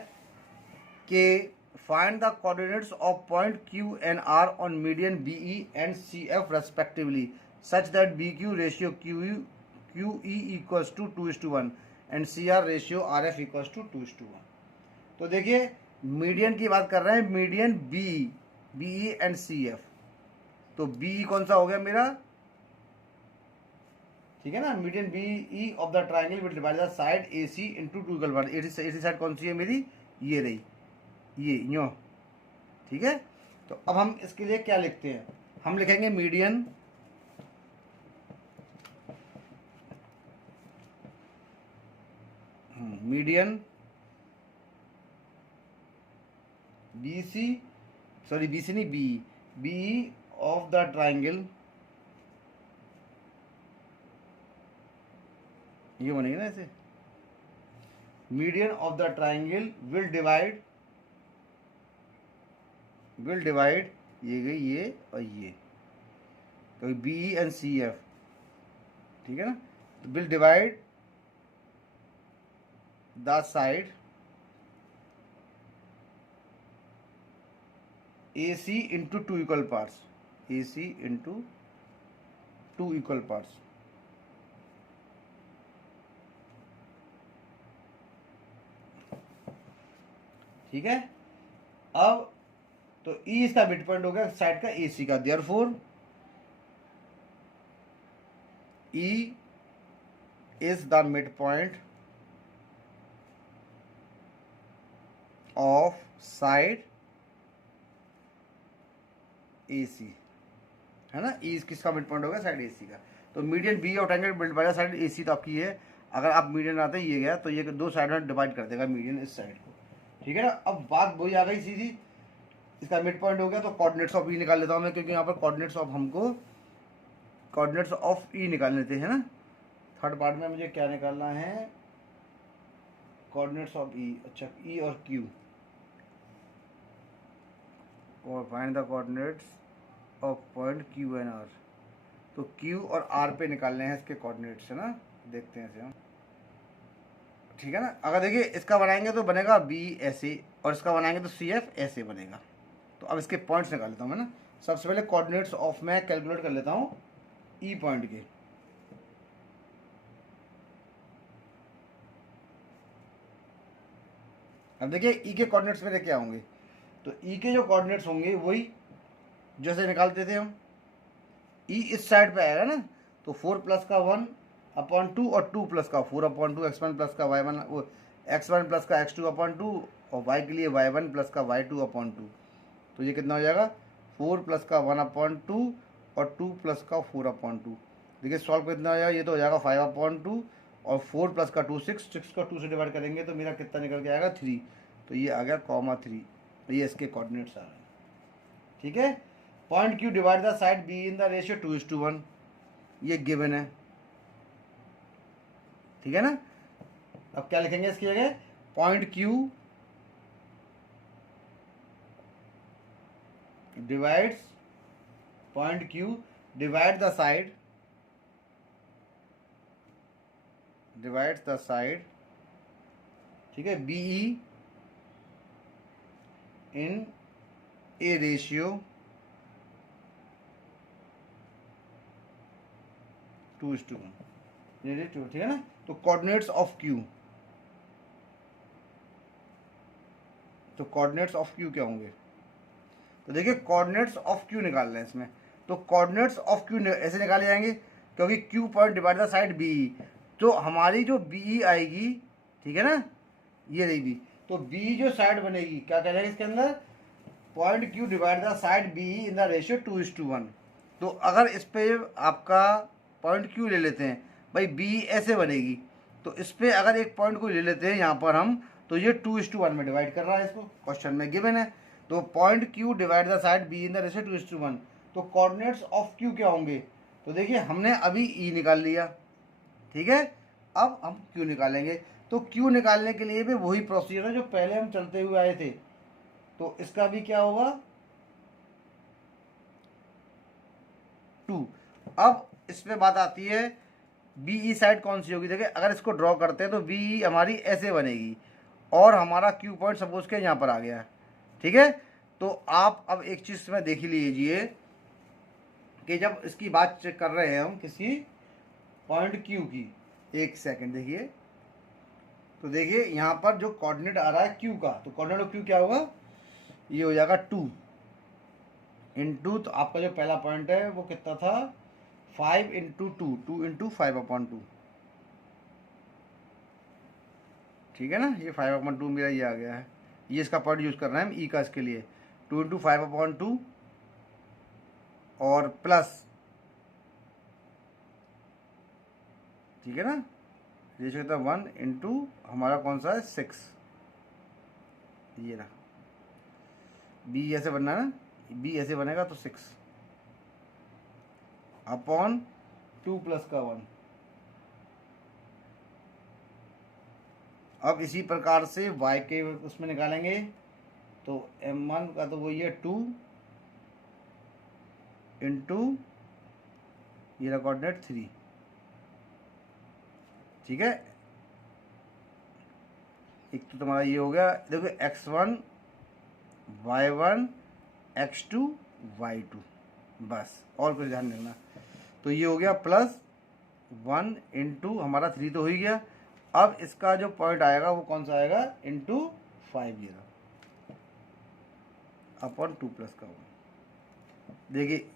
कि find the coordinates of point Q and R on median BE and CF respectively such that BQ ratio QE equals to 2:1 and CR ratio RF equals to 2:1। तो देखिए मीडियन की बात कर रहे हैं, मीडियन BE एंड CF। तो BE कौन सा हो गया मेरा, ठीक है ना, median BE of the triangle will divide the side AC into 2 equal part. AC side कौन सी है मेरी, ये रही, ये यूँ, ठीक है। तो अब हम इसके लिए क्या लिखते हैं, हम लिखेंगे मीडियन BC नहीं BE ऑफ द ट्राइंगल, ये बनेगा ना ऐसे, median of the triangle will divide ये गई ये और ये, तो BE एंड CF, ठीक है ना, तो will divide the side AC into 2 equal parts, AC into 2 equal parts, ठीक है। अब तो E इसका मिड पॉइंट हो गया साइड का AC का, therefore E is the mid point of side AC, है ना, E किसका मिड पॉइंट होगा साइड AC का। तो मीडियन बी और triangle build by the side A C तो आपकी है। अगर आप मीडियन आते ये गया तो ये दो साइड में डिवाइड कर देगा मीडियन इस साइड को, ठीक है ना। अब बात वही आ गई सीधी, इसका मिड पॉइंट हो गया तो कोऑर्डिनेट्स ऑफ ई निकाल लेता हूँ मैं, क्योंकि यहाँ पर कोऑर्डिनेट्स ऑफ हमको कोऑर्डिनेट्स ऑफ ई निकाल लेते हैं ना। थर्ड पार्ट में मुझे क्या निकालना है, कोऑर्डिनेट्स ऑफ ई। अच्छा, ई और क्यू, और find the coordinates of point Q and R. तो क्यू और आर पे निकालने हैं इसके कोऑर्डिनेट्स, है ना। देखते हैं इसे हम, ठीक है ना। अगर देखिए इसका बनाएंगे तो बनेगा बी ऐसे, और इसका बनाएंगे तो सी एफ ऐसे बनेगा। तो अब इसके पॉइंट्स निकाल लेता हूँ मैं ना। सबसे पहले कोऑर्डिनेट्स ऑफ मैं कैलकुलेट कर लेता हूँ ई पॉइंट के। अब देखिए ई के कोऑर्डिनेट्स मेरे क्या होंगे, तो ई के जो कोऑर्डिनेट्स होंगे वही जैसे निकालते थे हम, ई इस साइड पे आएगा ना, तो 4 प्लस का 1 अपॉन 2 और 2 प्लस का 4 अपॉन 2, x1 प्लस का y1, x1 प्लस का x2 अपॉन 2, और y के लिए y1 प्लस का y2 अपॉन 2। तो ये कितना हो जाएगा, 4 प्लस का 1 अपॉन 2 और 2 प्लस का 4 अपॉन 2। देखिए सॉल्व कितना हो जाएगा, ये तो हो जाएगा 5 अपॉन 2 और 4 प्लस का 2 6, 6 का 2 से डिवाइड करेंगे तो मेरा कितना निकल के आएगा 3। तो ये आ गया कॉमा 3, तो ये इसके कोऑर्डिनेट्स आ रहे हैं, ठीक है। Point Q divide the side be in the ratio 2:1, ये गिवन है, ठीक है ना। अब क्या लिखेंगे इसकी जगह, point Q divides divide the side ठीक है, बीई इन ए रेशियो 2:1, ठीक है ना। तो कोऑर्डिनेट्स ऑफ क्यू, क्या होंगे, तो देखिए कोऑर्डिनेट्स ऑफ क्यू निकाल रहे हैं इसमें। तो कोऑर्डिनेट्स ऑफ क्यू ऐसे निकाले जाएंगे, क्योंकि Q point divide the side B, तो हमारी जो बी आएगी, ठीक है ना, ये रही बी, तो बी जो साइड बनेगी क्या कह रहे हैं इसके अंदर, point Q divide the side be in the ratio 2:1। तो अगर इस पे आपका पॉइंट क्यू ले लेते हैं भाई, बी ऐसे बनेगी, तो इस पे अगर एक पॉइंट को ले लेते हैं यहाँ पर हम, तो ये 2:1 में डिवाइड कर रहा है, इसको क्वेश्चन में गिवन है। तो point Q divide the side be in the ratio 2:1, तो कोऑर्डिनेट्स ऑफ क्यू क्या होंगे, तो देखिए हमने अभी ई निकाल लिया, ठीक है। अब हम क्यू निकालेंगे, तो क्यू निकालने के लिए भी वही प्रोसीजर है जो पहले हम चलते हुए आए थे। तो इसका भी क्या होगा 2। अब इसमें बात आती है बीई साइड कौन सी होगी। देखिए अगर इसको ड्रॉ करते हैं तो बीई हमारी ऐसे बनेगी, और हमारा क्यू पॉइंट सपोज के यहाँ पर आ गया है, ठीक है। तो आप अब एक चीज़ में देख लीजिए कि जब इसकी बात चेक कर रहे हैं हम किसी पॉइंट क्यू की, एक सेकंड देखिए, तो देखिए यहाँ पर जो कोऑर्डिनेट आ रहा है क्यू का, तो कोऑर्डिनेट ऑफ क्यू क्या होगा, ये हो जाएगा 2 इंटू, तो आपका जो पहला पॉइंट है वो कितना था 5 इंटू 2 इंटू 5/2, ठीक है ना। ये 5/2 मेरा ये आ गया है, ये इसका पॉइंट यूज़ कर रहे हैं हम ई का, इसके लिए 2 इंटू 5/2 और प्लस, ठीक है ना, रेशियो कितना 1 इंटू हमारा कौन सा है 6, ये रहा। बी ऐसे बनना है ना, बी ऐसे बनेगा तो 6 अपॉन 2 प्लस का 1। अब इसी प्रकार से y के उसमें निकालेंगे, तो m1 का तो वही है 2 इंटू ये रहा कोऑर्डिनेट 3, ठीक है। एक तो तुम्हारा ये हो गया, देखो x1 y1 x2 y2, बस और कुछ ध्यान देना। तो ये हो गया प्लस 1 इंटू हमारा 3 तो हो ही गया। अब इसका जो पॉइंट आएगा वो कौन सा आएगा, इंटू 5 ये अपॉन 2 प्लस का 1। देखिए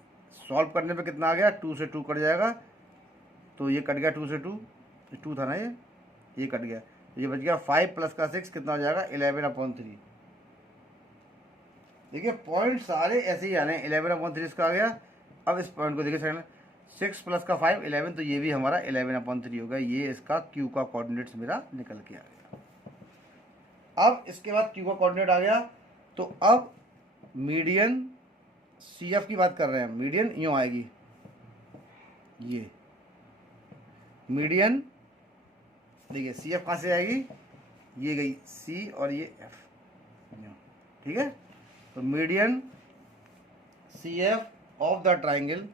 सॉल्व करने पे कितना आ गया, 2 से 2 कट जाएगा, तो ये कट गया 2 से 2 था ना, ये कट गया, ये बच गया 5 प्लस का 6 कितना हो जाएगा 11/3। देखिए पॉइंट सारे ऐसे ही आने, 11/3 इसका आ गया। अब इस पॉइंट को देखिए सेकंड, 6 प्लस का 5 11, तो ये भी हमारा 11/3 होगा। ये इसका क्यू का कोऑर्डिनेट्स मेरा निकल के आ गया। अब इसके बाद क्यू का कोऑर्डिनेट आ गया, तो अब मीडियन सी एफ की बात कर रहे हैं। मीडियन यूँ आएगी, ये मीडियन देखिए सी एफ कहाँ से आएगी, ये गई सी और ये एफ, ठीक है। तो median C F of the triangle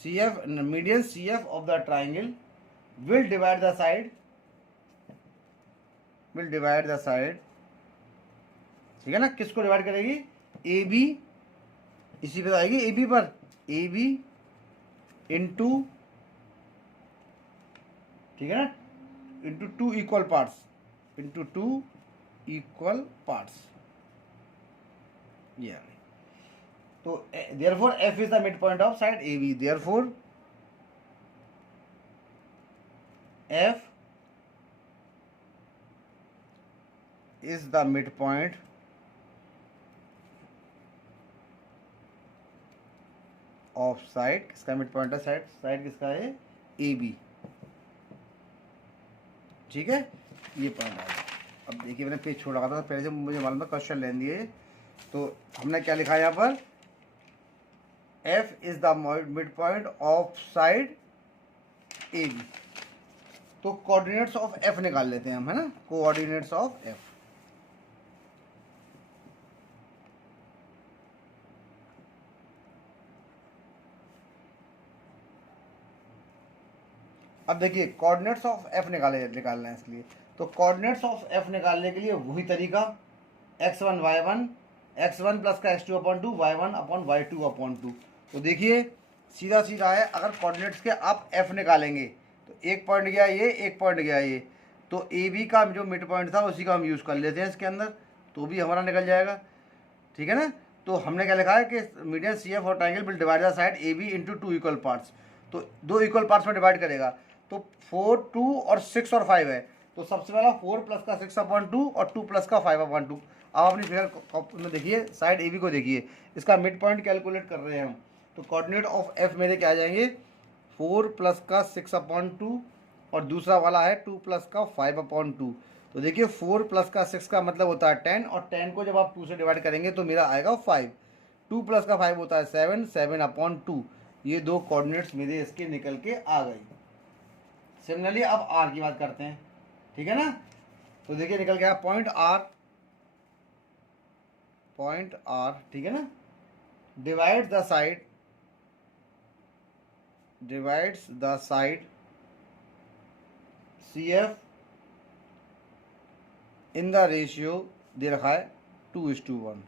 CF, median CF of the triangle will divide the side, ठीक है ना। किसको डिवाइड करेगी, ए बी, इसी पे आएगी ए बी पर, ए बी इंटू, ठीक है ना, into 2 equal parts, into 2 equal parts, ये तो therefore f is the midpoint of side AB, therefore f is the midpoint of side, किसका midpoint है, साइड किसका है, AB, ठीक है। ये पॉइंट आएगा। अब देखिए मैंने पेज छोड़ रखा था पहले से, मुझे मालूम है क्वेश्चन लेने दिए, तो हमने क्या लिखा है यहाँ पर, F is the midpoint of side AB। तो कोऑर्डिनेट्स ऑफ F निकाल लेते हैं हम, है ना, कोऑर्डिनेट्स ऑफ F। अब देखिए कोऑर्डिनेट्स ऑफ F निकालना है इसलिए, तो कोऑर्डिनेट्स ऑफ F निकालने के लिए वही तरीका, x1 y1, x1 प्लस का x2/2, y1/y2/2। तो देखिए सीधा सीधा है, अगर कोऑर्डिनेट्स के आप F निकालेंगे तो एक पॉइंट गया ये, एक पॉइंट गया ये, तो ए बी का जो मिड पॉइंट था उसी का हम यूज़ कर लेते हैं इसके अंदर, तो भी हमारा निकल जाएगा, ठीक है ना। तो हमने क्या लिखा है कि मीडियन सी एफ और triangle will divide the side A B into 2 equal parts, तो 2 इक्वल पार्ट्स में डिवाइड करेगा, तो 4, 2 और 6 और 5 है, तो सबसे पहला 4 प्लस का 6/2 और 2 प्लस का 5/2। अब अपनी फिगर में देखिए, साइड ए बी को देखिए, इसका मिड पॉइंट कैलकुलेट कर रहे हैं हम, तो कोऑर्डिनेट ऑफ एफ मेरे क्या आ जाएंगे, 4 प्लस का 6/2 और दूसरा वाला है 2 प्लस का 5/2। तो देखिए 4 प्लस का 6 का मतलब होता है 10, और 10 को जब आप 2 से डिवाइड करेंगे तो मेरा आएगा 5, 2 प्लस का 5 होता है 7, 7/2। ये दो कोऑर्डिनेट्स मेरे इसके निकल के आ गई। सिमिलरली अब आर की बात करते हैं, ठीक है ना। तो देखिए निकल गया पॉइंट आर, ठीक है ना, divides the side C F in the ratio दे रखा है 2:1।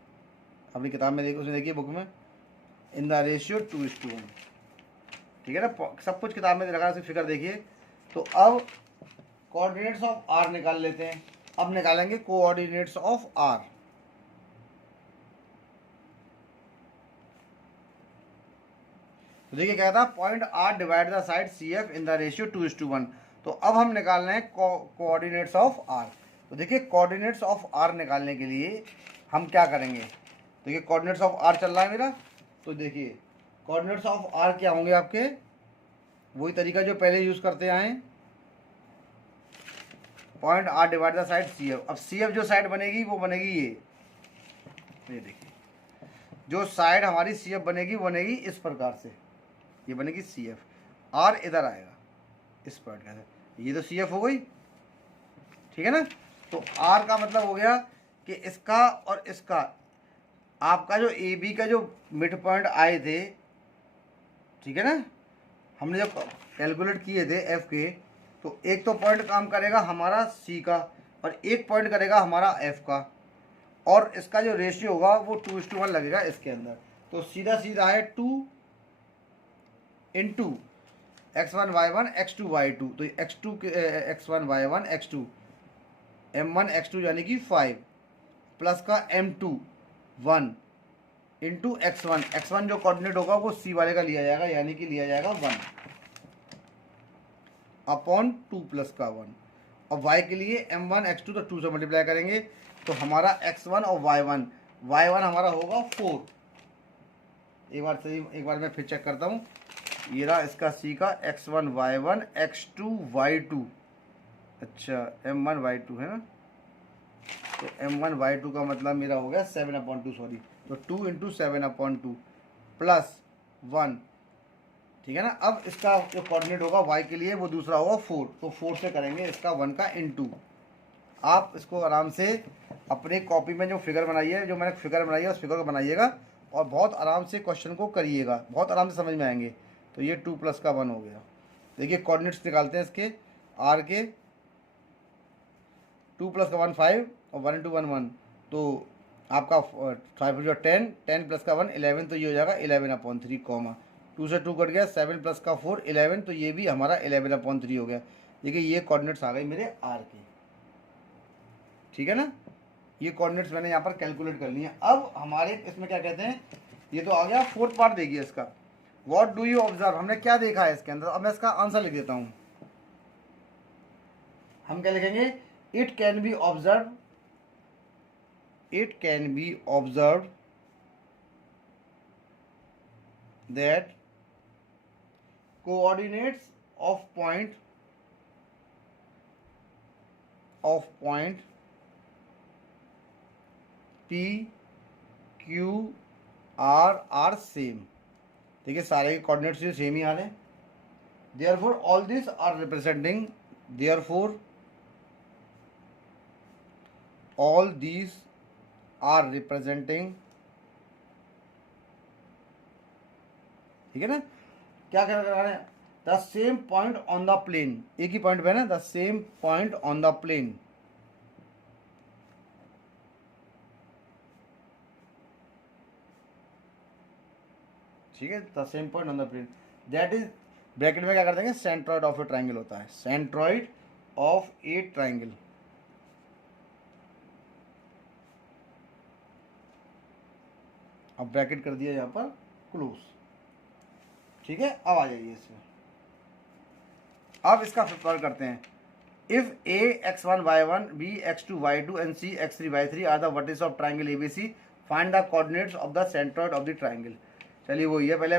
अपनी किताब में देखिए, उसमें देखिए बुक में, इन द रेशियो 2:1, ठीक है ना, सब कुछ किताब में दे रखा है, उसे फिगर देखिए। तो अब कोऑर्डिनेट्स ऑफ आर निकाल लेते हैं। अब निकालेंगे कोऑर्डिनेट्स ऑफ आर। तो देखिए क्या था, point R divide the side C F in the ratio 2:1। तो अब हम निकाल रहे हैं कोऑर्डिनेट्स ऑफ आर। तो देखिए कोऑर्डिनेट्स ऑफ आर निकालने के लिए हम क्या करेंगे, देखिए कोऑर्डिनेट्स ऑफ आर चल रहा है मेरा, तो देखिए कोऑर्डिनेट्स ऑफ आर क्या होंगे आपके, वही तरीका जो पहले यूज करते आए, point R divide the side C F. अब सी एफ जो साइड बनेगी वो बनेगी ये देखिए, जो साइड हमारी सी एफ बनेगी वो बनेगी इस प्रकार से, ये बनेगी सी एफ, आर इधर आएगा इस पॉइंट का, ये तो सी एफ हो गई, ठीक है ना। तो आर का मतलब हो गया कि इसका और इसका, आपका जो ए बी का जो मिड पॉइंट आए थे, ठीक है ना, हमने जब कैलकुलेट किए थे एफ के, तो एक तो पॉइंट काम करेगा हमारा सी का और एक पॉइंट करेगा हमारा एफ का, और इसका जो रेशियो होगा वो 2:1 लगेगा इसके अंदर। तो सीधा सीधा है 2 into x1 y1 x2 y2, तो x2 x1 y1 x2 m1 x2 यानी कि 5 प्लस का m2 1 इंटू x1 जो कोऑर्डिनेट होगा वो सी वाले का लिया जाएगा, यानी कि लिया जाएगा 1। अपॉन 2 प्लस का 1। और y के लिए m1 x2 तो 2 से मल्टीप्लाई करेंगे तो हमारा x1 और y1 हमारा होगा 4। एक बार मैं फिर चेक करता हूँ। ये रहा इसका c का x1 y1 x2 y2। अच्छा m1 y2 है ना, तो m1 y2 का मतलब मेरा हो गया 7/2 सॉरी, तो 2 इंटू 7/2 प्लस 1, ठीक है ना। अब इसका जो कोऑर्डिनेट होगा y के लिए वो दूसरा होगा 4, तो 4 से करेंगे इसका 1 का इनटू। आप इसको आराम से अपने कॉपी में जो फिगर बनाई है, जो मैंने फिगर बनाई है उस फिगर को बनाइएगा और बहुत आराम से क्वेश्चन को करिएगा, बहुत आराम से समझ में आएंगे। तो ये 2 प्लस का 1 हो गया। देखिए कोऑर्डिनेट्स निकालते हैं इसके r के। 2 प्लस का 1 5 और 1 इंटू 1 1, तो आपका 5 जो 10 प्लस का 1 11, तो ये हो जाएगा 11/3 कॉमा 2 से 2 कट गया, 7 प्लस का 4 11, तो ये भी हमारा 11/3 हो गया। देखिए ये कोऑर्डिनेट्स आ गए मेरे आर के, ठीक है ना। ये कोऑर्डिनेट्स मैंने यहाँ पर कैलकुलेट कर लिए। अब हमारे इसमें क्या कहते हैं, ये तो आ गया। फोर्थ पार्ट देखिए इसका, व्हाट डू यू ऑब्जर्व, हमने क्या देखा है इसके अंदर। अब मैं इसका आंसर लिख देता हूँ। हम क्या लिखेंगे, it can be observe, it can be observed that coordinates of point P, Q, R are same। देखिए सारे के कोऑर्डिनेट्स जो सेम ही आ रहे हैं। therefore all these are representing, therefore all these are representing, ठीक है ना। क्या कर रहे हैं, the same point on the plane, एक ही पॉइंट पे ना, the same point on the plane, ठीक है, the same point on the plane, that is, bracket में क्या कर देंगे, सेंट्रॉइड ऑफ ए ट्राइंगल होता है, सेंट्रॉइड ऑफ ए ट्राइंगल। अब ब्रैकेट कर दिया यहाँ पर क्लोज, ठीक है। अब आ जाइए इसमें, अब इसका फिफ्थ पार्ट करते हैं। If a x1 y1 b x2 y2 and c x3 y3 are the vertices of triangle abc, find the coordinates of the centroid of the triangle. चलिए वो ये पहले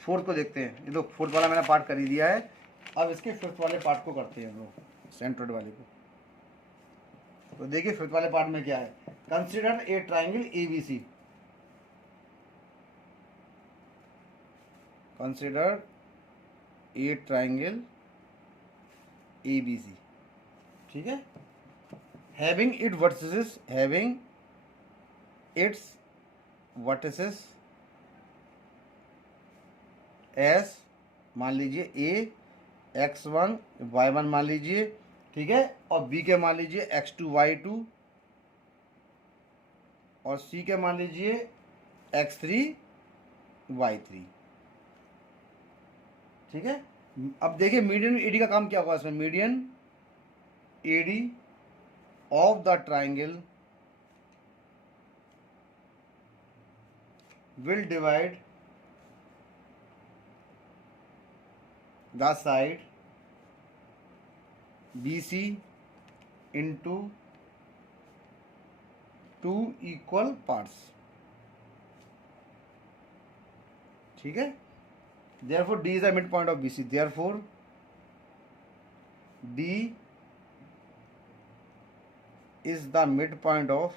फोर्थ को देखते हैं। ये तो फोर्थ वाला मैंने पार्ट कर ही दिया है। अब इसके फिफ्थ वाले पार्ट को करते हैं हम लोग, सेंट्रॉइड वाले को। तो देखिए फिफ्थ वाले पार्ट में क्या है, consider a triangle abc, consider a triangle ABC, ठीक है, having its vertices as, मान लीजिए a x1 y1 मान लीजिए, ठीक है, और b के मान लीजिए x2 y2 और c के मान लीजिए x3 y3, ठीक है। अब देखिए मीडियन एडी का काम क्या होगा इसमें, median AD of the triangle will divide the side BC into 2 equal parts, ठीक है। Therefore D is the midpoint of BC, therefore D is the midpoint of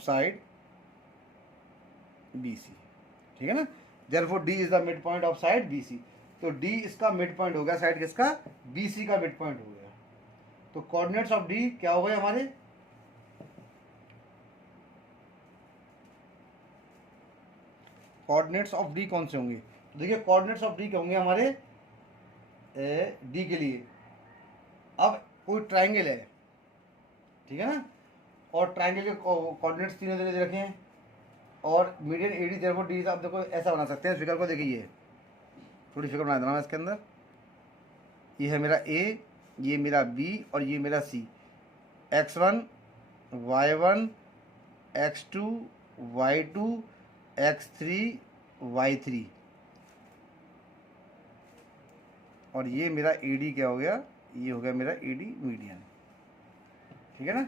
side BC, ठीक है ना। Therefore D is the midpoint of side BC, तो D इसका mid point हो गया, side किसका, BC का मिड पॉइंट हो गया। तो कोऑर्डिनेट्स ऑफ D क्या हो गए हमारे, कोऑर्डिनेट्स ऑफ डी कौन से होंगे, तो देखिए कोऑर्डिनेट्स ऑफ डी के होंगे हमारे डी के लिए। अब कोई ट्राइंगल है, ठीक है ना, और ट्राइंगल के कोऑर्डिनेट्स तीनों जगह रखे हैं और मीडियन एडी, देयरफॉर डी। आप देखो ऐसा बना सकते हैं फिगर को, देखिए ये थोड़ी फिगर बना देना मैं इसके अंदर। ये है मेरा ए, ये मेरा बी और ये मेरा सी, x1 y1 x2 y2 x3 y3, और ये मेरा AD क्या हो गया, ये हो गया मेरा AD मीडियन, ठीक है ना।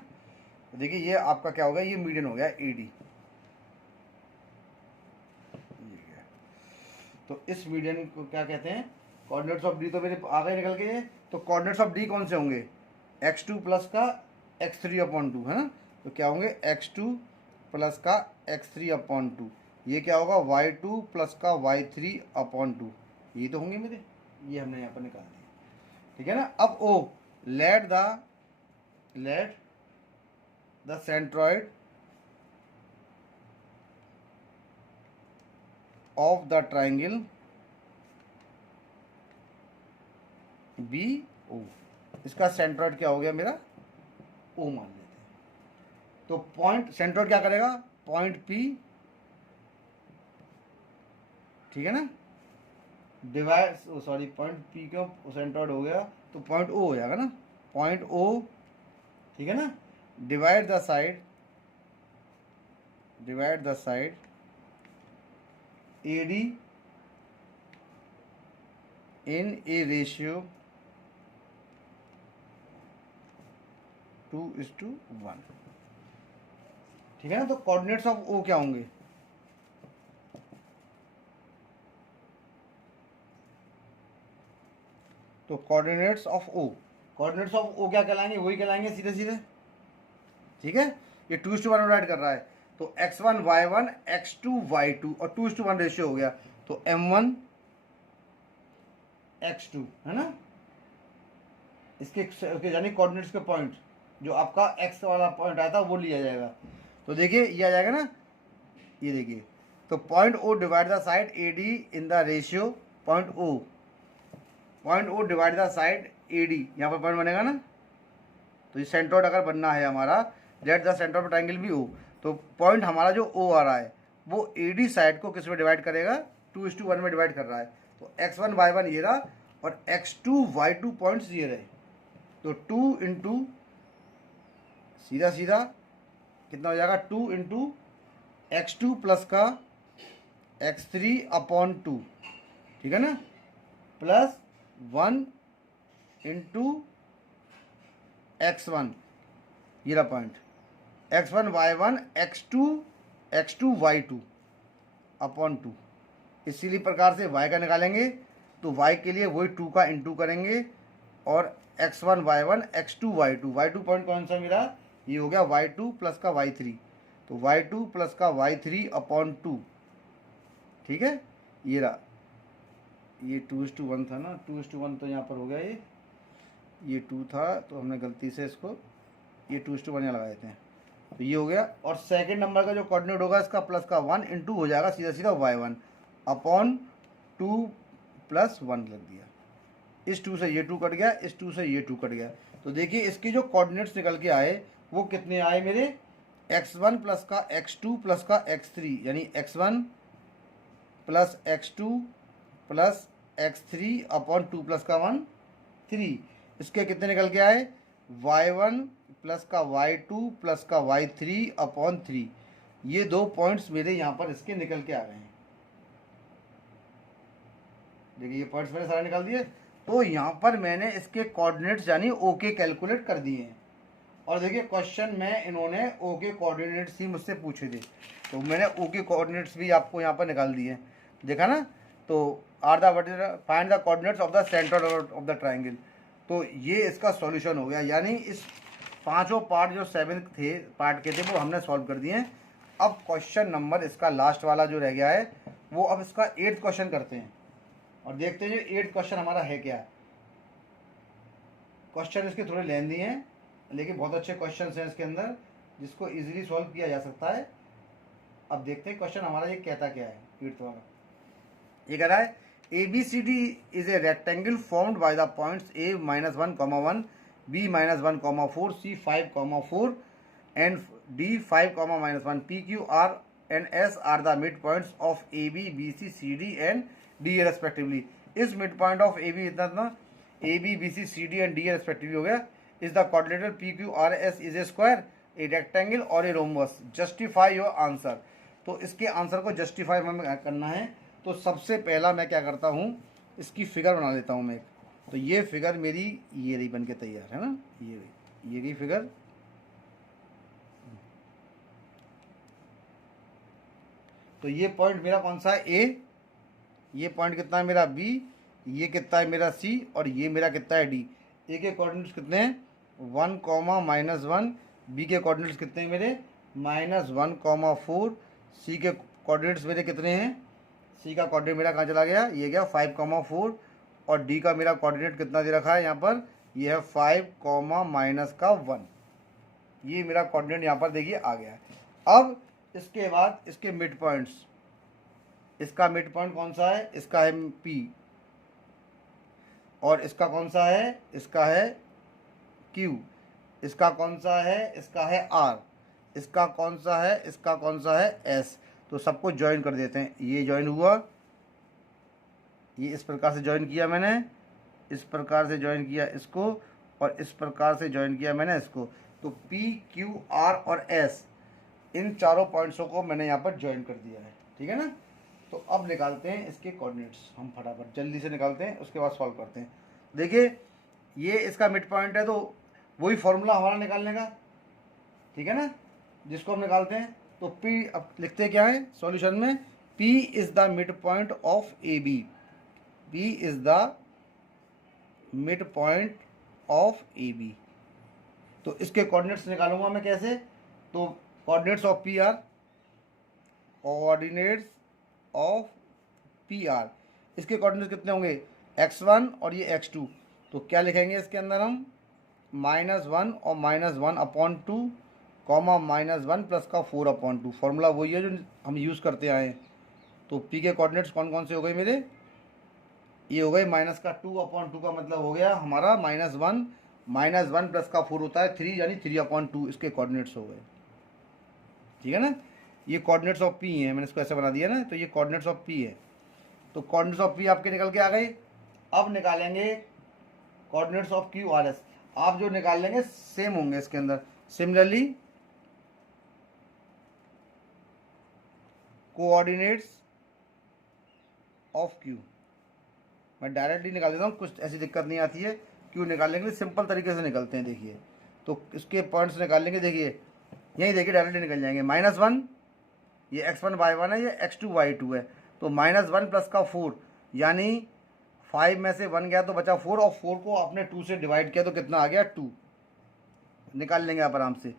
तो देखिए ये आपका क्या हो गया, ये मीडियन हो गया AD, ये गया। तो इस मीडियन को क्या कहते हैं, कोऑर्डिनेट्स ऑफ D तो मेरे आ गए निकल के। तो कोऑर्डिनेट्स ऑफ D कौन से होंगे, x2 प्लस का x3/2 है ना। तो क्या होंगे x2 प्लस का x3/2, ये क्या होगा y2 प्लस का y3/2, ये तो होंगे मेरे, ये हमने यहाँ पर निकाल दिया, ठीक है ना। अब O, let the centroid of the triangle be O, इसका सेंट्रॉइड क्या हो गया मेरा O मान लेते हैं। तो पॉइंट सेंट्रॉइड क्या करेगा, पॉइंट P, ठीक है ना, डिवाइड सॉरी पॉइंट P क्यों सेंट्रॉइड हो गया, तो पॉइंट O हो जाएगा ना, पॉइंट O, ठीक है ना। Divide the side AD in A ratio 2:1, ठीक है ना। तो कोऑर्डिनेट्स ऑफ O क्या होंगे, तो कोऑर्डिनेट्स ऑफ O क्या कहलाएंगे, वही कहलाएंगे सीधे सीधे, ठीक है। ये 2:1 डिवाइड कर रहा है, तो x1 y1 x2 y2 और 2:1 रेशियो हो गया, तो m1 x2 है ना। इसके यानी कोऑर्डिनेट्स के पॉइंट जो आपका x वाला पॉइंट आया था वो लिया जाएगा। तो देखिए ये आ जाएगा ना, ये देखिए, तो point O divide the side AD in the ratio point O divide the side AD, यहाँ पर पॉइंट बनेगा ना। तो ये सेंट्रॉइड अगर बनना है हमारा, let the centre of triangle be O, तो पॉइंट हमारा जो O आ रहा है वो AD साइड को किस में डिवाइड करेगा, 2:1 में डिवाइड कर रहा है। तो x1 y1 ये रहा और x2 y2 पॉइंट्स ये रहे, तो 2 इंटू सीधा सीधा कितना हो जाएगा, 2 इंटू x2 प्लस का x3/2, ठीक है ना, प्लस 1 इंटू x1, ये रहा point, x1 y1 x2 y2/2। इसीलिए प्रकार से y का निकालेंगे तो y के लिए वही 2 का इंटू करेंगे और x1 y1 x2 y2 point कौन सा मेरा, ये हो गया y2 प्लस का y3, तो y2 प्लस का y3/2, ठीक है। ये रहा, ये 2:1 था ना, 2:1 तो यहाँ पर हो गया, ये 2 था तो हमने गलती से इसको ये 2:1 यहाँ लगा देते हैं, तो ये हो गया। और सेकंड नंबर का जो कोऑर्डिनेट होगा इसका प्लस का 1 इंटू हो जाएगा सीधा सीधा y1/2 प्लस 1 लग दिया, इस 2 से ये 2 कट गया, इस 2 से ये 2 कट गया। तो देखिए इसके जो कोऑर्डिनेट्स निकल के आए वो कितने आए मेरे, x1 प्लस का x2 प्लस का x3, यानी x1 plus x2 plus x3/2 plus का 1 3। इसके कितने निकल के आए, y1 प्लस का y2 प्लस का y3/3। ये दो पॉइंट्स मेरे यहाँ पर इसके निकल के आ गए हैं। देखिए ये पॉइंट्स मैंने सारे निकाल दिए। तो यहाँ पर मैंने इसके कोऑर्डिनेट्स यानी ओ के कैलकुलेट कर दिए हैं। और देखिए क्वेश्चन में इन्होंने ओ के कोऑर्डिनेट्स ही मुझसे पूछे थे, तो मैंने ओ के कोऑर्डिनेट्स भी आपको यहाँ पर निकाल दिए, देखा ना। तो find the coordinates of the centre of the triangle. तो ये इसका सॉल्यूशन हो गया, यानी इस पांचों पार्ट जो 7 थे पार्ट के थे वो हमने सॉल्व कर दिए हैं। अब क्वेश्चन नंबर इसका लास्ट वाला जो रह गया है वो अब इसका 8th क्वेश्चन करते हैं और देखते हैं 8th क्वेश्चन हमारा है क्या। क्वेश्चन इसके थोड़े लेंदी हैं लेकिन बहुत अच्छे क्वेश्चन हैं इसके अंदर जिसको इजीली सॉल्व किया जा सकता है। अब देखते हैं क्वेश्चन हमारा ये कहता क्या है। 8th वाला ये कह रहा है ABCD is a rectangle formed by the points A -1, B -1, C 5, and D 5, PQ R and S are the midpoints of AB, BC, CD and D respectively। इस midpoint of AB इतना AB, BC, CD and D respectively हो गया। is the quadrilateral PQRS is a square, a rectangle or a rhombus? Justify your answer। तो इसके answer को justify हमें करना है। तो सबसे पहला मैं क्या करता हूँ, इसकी फिगर बना लेता हूँ मैं। तो ये फिगर मेरी ये रही बन के तैयार है ना, ये रही फिगर। तो ये पॉइंट मेरा कौन सा है, ए, ये पॉइंट कितना है मेरा बी, ये कितना है मेरा सी, और ये मेरा कितना है डी। ए के कोऑर्डिनेट्स कितने हैं, 1, -1, बी के कोऑर्डिनेट्स कितने हैं मेरे -1, 4, सी के कोऑर्डिनेट्स मेरे कितने हैं, सी का कोऑर्डिनेट मेरा कहाँ चला गया, ये गया 5, 4, और डी का मेरा कोऑर्डिनेट कितना दे रखा है यहाँ पर, ये है 5, -1। ये मेरा कोऑर्डिनेट यहाँ पर देखिए आ गया है। अब इसके बाद इसके मिड पॉइंट्स, इसका मिड पॉइंट कौन सा है, इसका है P, और इसका कौन सा है, इसका है Q, इसका कौन सा है, इसका है R, इसका कौन सा है, इसका कौन सा है S। तो सबको ज्वाइन कर देते हैं। ये ज्वाइन हुआ, ये इस प्रकार से ज्वाइन किया मैंने, इस प्रकार से ज्वाइन किया इसको, और इस प्रकार से ज्वाइन किया मैंने इसको। तो P, Q, R और S, इन चारों पॉइंट्सों को मैंने यहाँ पर ज्वाइन कर दिया है, ठीक है ना। तो अब निकालते हैं इसके कोऑर्डिनेट्स, हम फटाफट जल्दी से निकालते हैं, उसके बाद सॉल्व करते हैं। देखिए ये इसका मिड पॉइंट है, तो वही फॉर्मूला हमारा निकालने का, ठीक है ना, जिसको हम निकालते हैं। तो P, अब लिखते क्या है सॉल्यूशन में, P is the mid point of AB, P is the mid point of AB। तो इसके कोऑर्डिनेट्स निकालूंगा मैं कैसे, तो coordinates of P R, coordinates of P R, इसके कोऑर्डिनेट्स कितने होंगे, x1 और ये x2। तो क्या लिखेंगे इसके अंदर हम, -1 और -1/2, -1 प्लस का 4/2। फॉर्मूला वही है जो हम यूज़ करते आए हैं। तो p के कोऑर्डिनेट्स कौन कौन से हो गए मेरे, ये हो गए -2/2 का मतलब हो गया हमारा -1 प्लस का 4 होता है 3, यानी 3/2 इसके कोऑर्डिनेट्स हो गए, ठीक है ना। ये कोऑर्डिनेट्स ऑफ P है, मैंने इसको ऐसे बना दिया ना, तो ये कोऑर्डिनेट्स ऑफ P है। तो कोऑर्डिनेट्स ऑफ P आपके निकल के आ गए। अब निकालेंगे coordinates of Q R S। आप जो निकाल लेंगे सेम होंगे इसके अंदर। सिमिलरली कोऑर्डिनेट्स ऑफ Q, मैं डायरेक्टली निकाल देता हूँ, कुछ ऐसी दिक्कत नहीं आती है। Q निकालने के लिए सिंपल तरीके से निकलते हैं। देखिए तो इसके पॉइंट्स निकालेंगे, देखिए यहीं देखिए डायरेक्टली निकल जाएंगे। -1 ये x1 y1 है, ये x2 y2 है। तो -1 प्लस का 4, यानी 5 में से 1 गया तो बचा 4, और 4 को आपने 2 से डिवाइड किया तो कितना आ गया 2, निकाल लेंगे आप आराम से।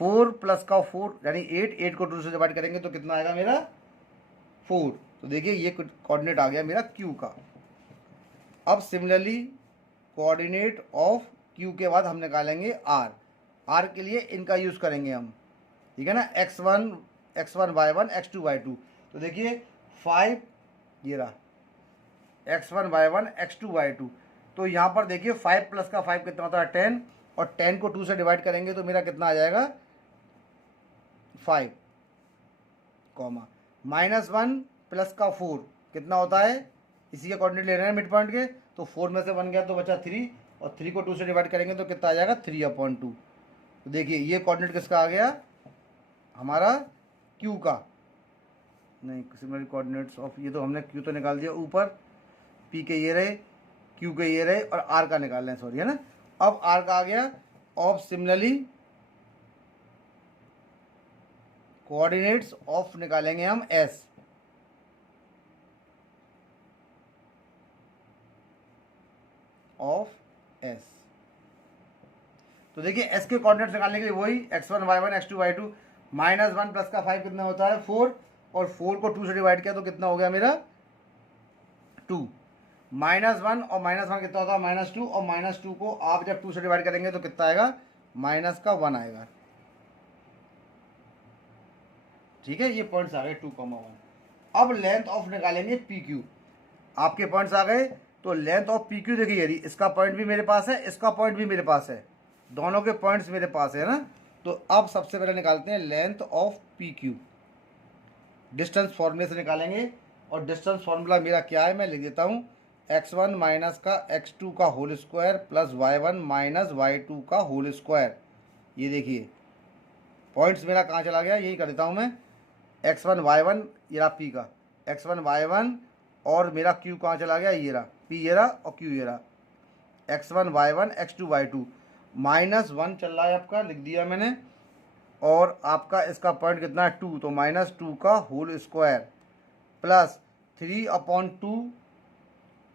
4 प्लस का 4 यानी 8 को 2 से डिवाइड करेंगे तो कितना आएगा मेरा 4। तो देखिए ये कोऑर्डिनेट आ गया मेरा Q का। अब सिमिलरली कोऑर्डिनेट ऑफ Q के बाद हम निकालेंगे R के लिए इनका यूज़ करेंगे हम, ठीक है ना, x1 y1 x2 y2। तो देखिए 5 ये रहा x1 y1 x2 y2। तो यहाँ पर देखिए 5 प्लस का 5 कितना होता है 10, और 10 को 2 से डिवाइड करेंगे तो मेरा कितना आ जाएगा 5, -1 प्लस का 4 कितना होता है, इसी के कोऑर्डिनेट ले रहे हैं मिड पॉइंट के। तो 4 में से 1 गया तो बचा 3, और 3 को 2 से डिवाइड करेंगे तो कितना आ जाएगा 3/2। तो देखिए ये कोऑर्डिनेट किसका आ गया हमारा Q का, नहीं सिमिलर कोऑर्डिनेट्स ऑफ, ये तो हमने Q तो निकाल दिया ऊपर, P के ये रहे, Q के ये रहे, और R का निकाल लें, सॉरी है ना। अब R का आ गया। ऑफ सिमिलरली कोऑर्डिनेट्स ऑफ निकालेंगे हम S, ऑफ S। तो देखिए S के कोऑर्डिनेट्स निकालने के लिए वही x1 y1 x2 y2। -1 plus का 5 कितना होता है 4, और 4 को 2 से डिवाइड किया तो कितना हो गया मेरा 2। -1 और -1 कितना होता है -2, और -2 को आप जब 2 से डिवाइड करेंगे तो कितना आएगा -1 आएगा, ठीक है। ये पॉइंट्स आ गए 2,1। अब लेंथ ऑफ निकालेंगे PQ। आपके पॉइंट्स आ गए, तो लेंथ ऑफ PQ देखिए, यदि इसका पॉइंट भी मेरे पास है, इसका पॉइंट भी मेरे पास है, दोनों के पॉइंट्स मेरे पास है ना। तो अब सबसे पहले निकालते हैं लेंथ ऑफ PQ। डिस्टेंस फॉर्मूले से निकालेंगे, और डिस्टेंस फॉर्मूला मेरा क्या है मैं लिख देता हूँ, x1 माइनस का x2 का whole square plus y1 minus y2 का होल स्क्वायर। ये देखिए पॉइंट्स मेरा कहाँ चला गया, यही कर देता हूँ मैं, x1 y1 ये रहा P का, x1 y1, और मेरा Q कहाँ चला गया, ये रहा P, ये रहा और Q ये रहा। x1 y1 x2 y2 -1 चल रहा है आपका, लिख दिया मैंने। और आपका इसका पॉइंट कितना है 2, तो -2 का होल स्क्वायर प्लस 3/2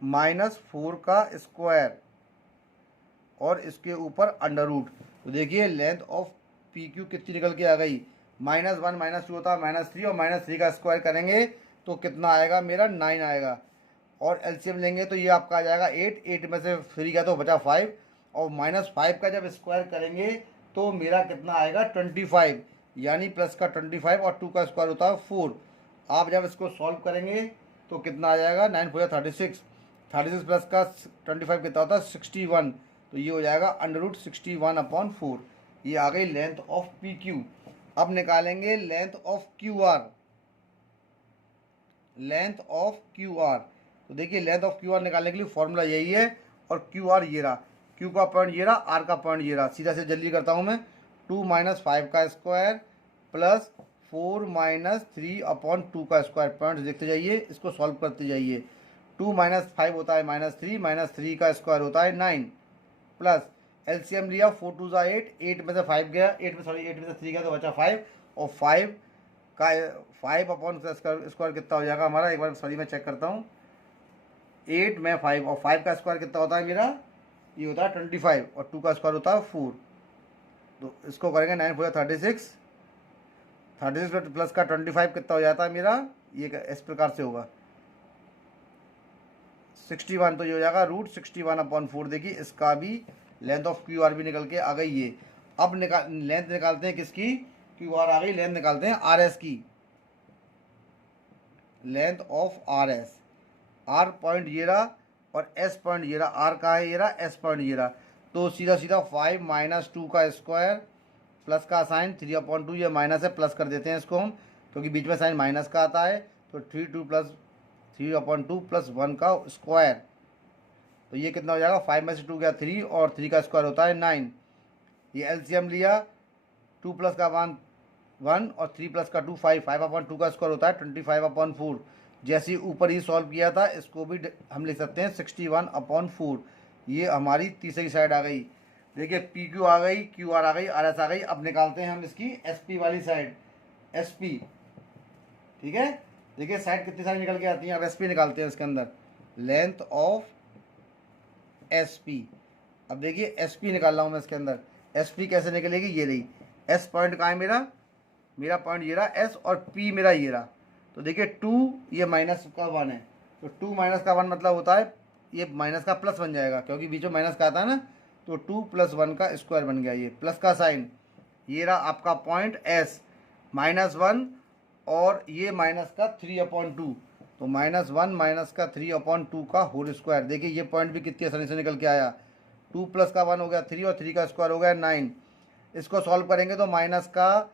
-4 का स्क्वायर और इसके ऊपर अंडर रूट। तो देखिए लेंथ ऑफ पी क्यू कितनी निकल के आ गई, -1 -2 होता है -3 और -3 का स्क्वायर करेंगे तो कितना आएगा मेरा 9 आएगा। और एलसीएम लेंगे तो ये आपका आ जाएगा 8 में से 3 का तो बचा 5 और -5 का जब स्क्वायर करेंगे तो मेरा कितना आएगा 25, यानी प्लस का 25 और 2 का स्क्वायर होता है 4। आप जब इसको सॉल्व करेंगे तो कितना आ जाएगा 9 4 36, 36 प्लस का 25 कितना होता है 61, तो ये हो जाएगा √61/4। ये आ गई लेंथ ऑफ पी क्यू। अब निकालेंगे length of Q R. Length of Q R, तो देखिए लेंथ ऑफ क्यू आर निकालने के लिए फॉर्मूला यही है और क्यू आर ये रहा, क्यू का पॉइंट ये रहा, आर का पॉइंट ये रहा। सीधा से जल्दी करता हूँ मैं, 2 - 5 का स्क्वायर प्लस 4 - 3/2 का स्क्वायर। पॉइंट देखते जाइए, इसको सॉल्व करते जाइए। 2 - 5 होता है -3 -3 का स्क्वायर होता है 9 प्लस एलसीएम लिया 4 2 8, 8 में से 5 गया, 8 में से 3 गया तो बचा 5 और 5 का 5/स्क्वायर स्क्वायर कितना हो जाएगा हमारा, एक बार सॉरी मैं चेक करता हूँ। 8 में 5 और 5 का स्क्वायर कितना होता है मेरा, ये होता है 25 और 2 का स्क्वायर होता है 4। तो इसको करेंगे 9 4 36, 36 प्लस का 25 कितना हो जाता है मेरा, ये इस प्रकार से होगा 61, तो ये हो जाएगा √61/4। देखिए इसका भी लेंथ ऑफ क्यू आर भी निकल के आ गई ये। अब लेंथ निकालते हैं किसकी, क्यू आर आ गई, लेंथ निकालते हैं आर एस की। Length of R S, R point ये रहा और एस पॉइंट ये रहा, आर का है ये रहा, एस पॉइंट ये रहा। तो सीधा सीधा 5 - 2 का स्क्वायर प्लस का साइन 3/2, ये माइनस है प्लस कर देते हैं इसको हम, क्योंकि बीच में साइन माइनस का आता है। तो 3/2 प्लस 1 का स्क्वायर, तो ये कितना हो जाएगा, 5 में से 2 गया 3 और 3 का स्क्वायर होता है 9। ये एलसीएम लिया, 2 प्लस का 1 और 3 प्लस का 2 5, 5/2 का स्क्वायर होता है 25/4। जैसे ऊपर ही सॉल्व किया था इसको भी हम लिख सकते हैं 61/4। ये हमारी तीसरी साइड आ गई। देखिए पी क्यू आ गई, क्यू आर आ गई, आर एस आ गई। अब निकालते हैं हम इसकी एस पी वाली साइड, एस पी। ठीक है, देखिए साइड कितनी सारी निकल के आती हैं। अब एस पी निकालते हैं इसके अंदर, लेंथ ऑफ एस पी। अब देखिए एस पी निकाल रहा हूँ मैं इसके अंदर, एस पी कैसे निकलेगी, ये रही एस पॉइंट कहाँ है मेरा पॉइंट ये रहा एस और पी मेरा ये रहा। तो देखिए 2 ये -1 है, तो 2 -1 मतलब होता है ये माइनस का प्लस बन जाएगा, क्योंकि बीच में माइनस का आता है ना। तो 2 + 1 का स्क्वायर बन गया, ये प्लस का साइन, ये रहा आपका पॉइंट एस -1 और ये माइनस का 3/2, तो -1 माइनस का 3/2 का होल स्क्वायर। देखिए ये पॉइंट भी कितनी आसानी से निकल के आया, 2 + 1 हो गया 3 और 3 का स्क्वायर हो गया 9। इसको सॉल्व करेंगे तो माइनस का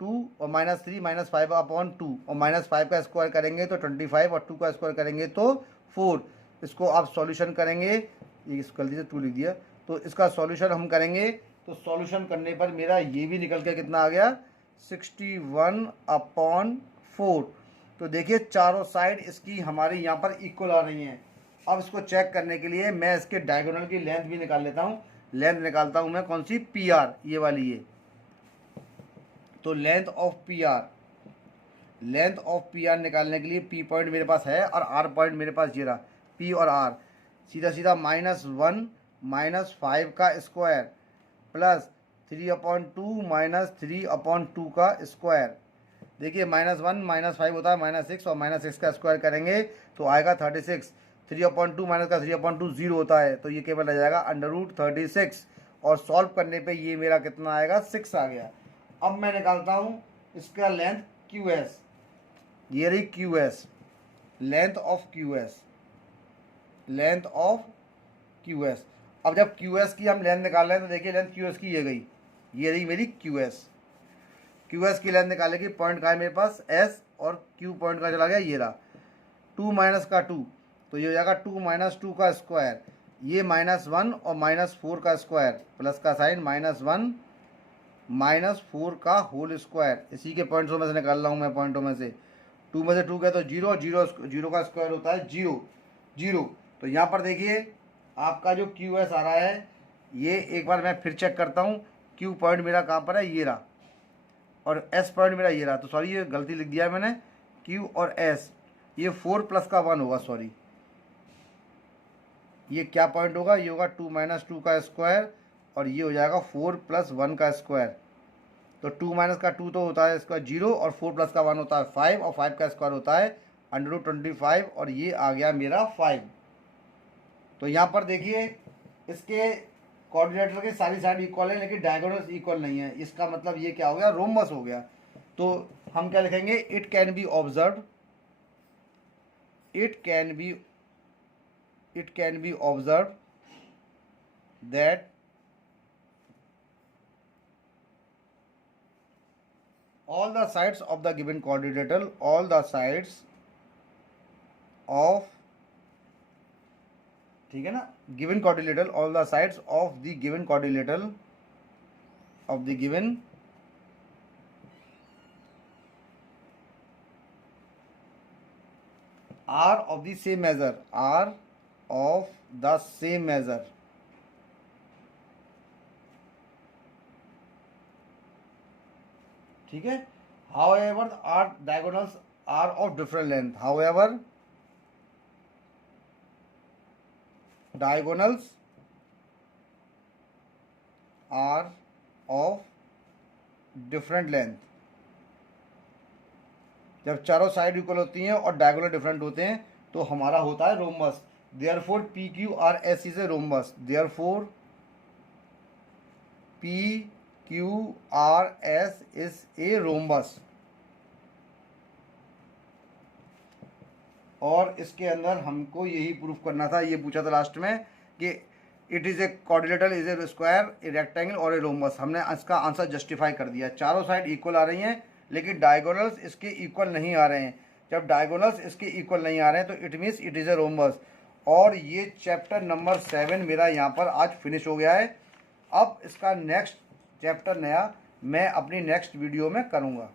2 और -3 -5/2 और -5 का स्क्वायर करेंगे तो 25 और 2 का स्क्वायर करेंगे तो 4। इसको आप सॉल्यूशन करेंगे, ये गलती से 2 लिख दिया, तो इसका सॉल्यूशन हम करेंगे तो सॉल्यूशन करने पर मेरा ये भी निकल के कितना आ गया 61/4। तो देखिए चारों साइड इसकी हमारी यहाँ पर इक्वल आ रही हैं। अब इसको चेक करने के लिए मैं इसके डायगोनल की लेंथ भी निकाल लेता हूँ। लेंथ निकालता हूँ मैं कौन सी, पी आर, ये वाली ये। तो length of P R, length of P R निकालने के लिए पी पॉइंट मेरे पास है और आर पॉइंट मेरे पास ये रहा, पी और आर। सीधा सीधा -1 -5 का स्क्वायर प्लस 3/2 -3/2 का स्क्वायर। देखिए -1 -5 होता है -6 और -6 का स्क्वायर करेंगे तो आएगा 36। 3/2 माइनस का 3/2 0 होता है, तो ये केवल रह जाएगा √36 और सॉल्व करने पे ये मेरा कितना आएगा 6 आ गया। अब मैं निकालता हूँ इसका लेंथ क्यू एस, ये रही Q S, length of Q S, length of Q S. अब जब क्यू एस की हम लेंथ निकाल रहे हैं तो देखिए लेंथ क्यू एस की ये गई, ये रही मेरी क्यू एस। क्यू एस की लेंथ निकालेगी, पॉइंट का है मेरे पास एस और क्यू पॉइंट का चला गया ये रहा 2 माइनस का 2, तो ये हो जाएगा 2 - 2 का स्क्वायर, ये -1 और -4 का स्क्वायर प्लस का साइन -1 -4 का होल स्क्वायर। इसी के पॉइंट्सों में से निकाल रहा हूँ मैं, पॉइंटों में से 2 में से 2 गया तो 0, 0 का स्क्वायर होता है 0 0। तो यहाँ पर देखिए आपका जो क्यू एस आ रहा है, ये एक बार मैं फिर चेक करता हूँ। क्यू पॉइंट मेरा कहाँ पर है, ये रहा, और एस पॉइंट मेरा ये रहा। तो सॉरी, ये गलती लिख दिया है मैंने, क्यू और एस, ये 4 प्लस का 1 होगा, सॉरी। ये क्या पॉइंट होगा, ये होगा 2 माइनस 2 का स्क्वायर, और ये हो जाएगा 4 प्लस 1 का स्क्वायर। तो 2 माइनस का 2 तो होता है स्क्वायर 0, और 4 प्लस का 1 होता है 5, और 5 का स्क्वायर होता है √25, और ये आ गया मेरा 5। तो यहाँ पर देखिए, इसके कोऑर्डिनेटर की सारी साइड इक्वल है, लेकिन डायगोनल्स इक्वल नहीं है। इसका मतलब ये क्या हो गया, रोम्बस हो गया। तो हम क्या लिखेंगे, it can be observe, it can be observe that all the sides of the given quadrilateral, all the sides of, ठीक है ना, given quadrilateral, all the sides of the given quadrilateral of the given are of the same measure, are of the same measure, ठीक है। however our diagonals are of different length, however diagonals are of different length। जब चारों side equal होती हैं और diagonal different होते हैं तो हमारा होता है rhombus. Therefore P Q R S is a rhombus, therefore P Q R S is a rhombus. और इसके अंदर हमको यही प्रूफ करना था, ये पूछा था लास्ट में कि it is a quadrilateral, is a square, a rectangle और ए रोम्बस। हमने इसका आंसर जस्टिफाई कर दिया। चारों साइड इक्वल आ रही हैं, लेकिन डायगोनल्स इसके इक्वल नहीं आ रहे हैं। जब डायगोनल्स इसके इक्वल नहीं आ रहे हैं तो it means it is a rhombus. और ये चैप्टर नंबर 7 मेरा यहाँ पर आज फिनिश हो गया है। अब इसका नेक्स्ट चैप्टर नया मैं अपनी नेक्स्ट वीडियो में करूँगा।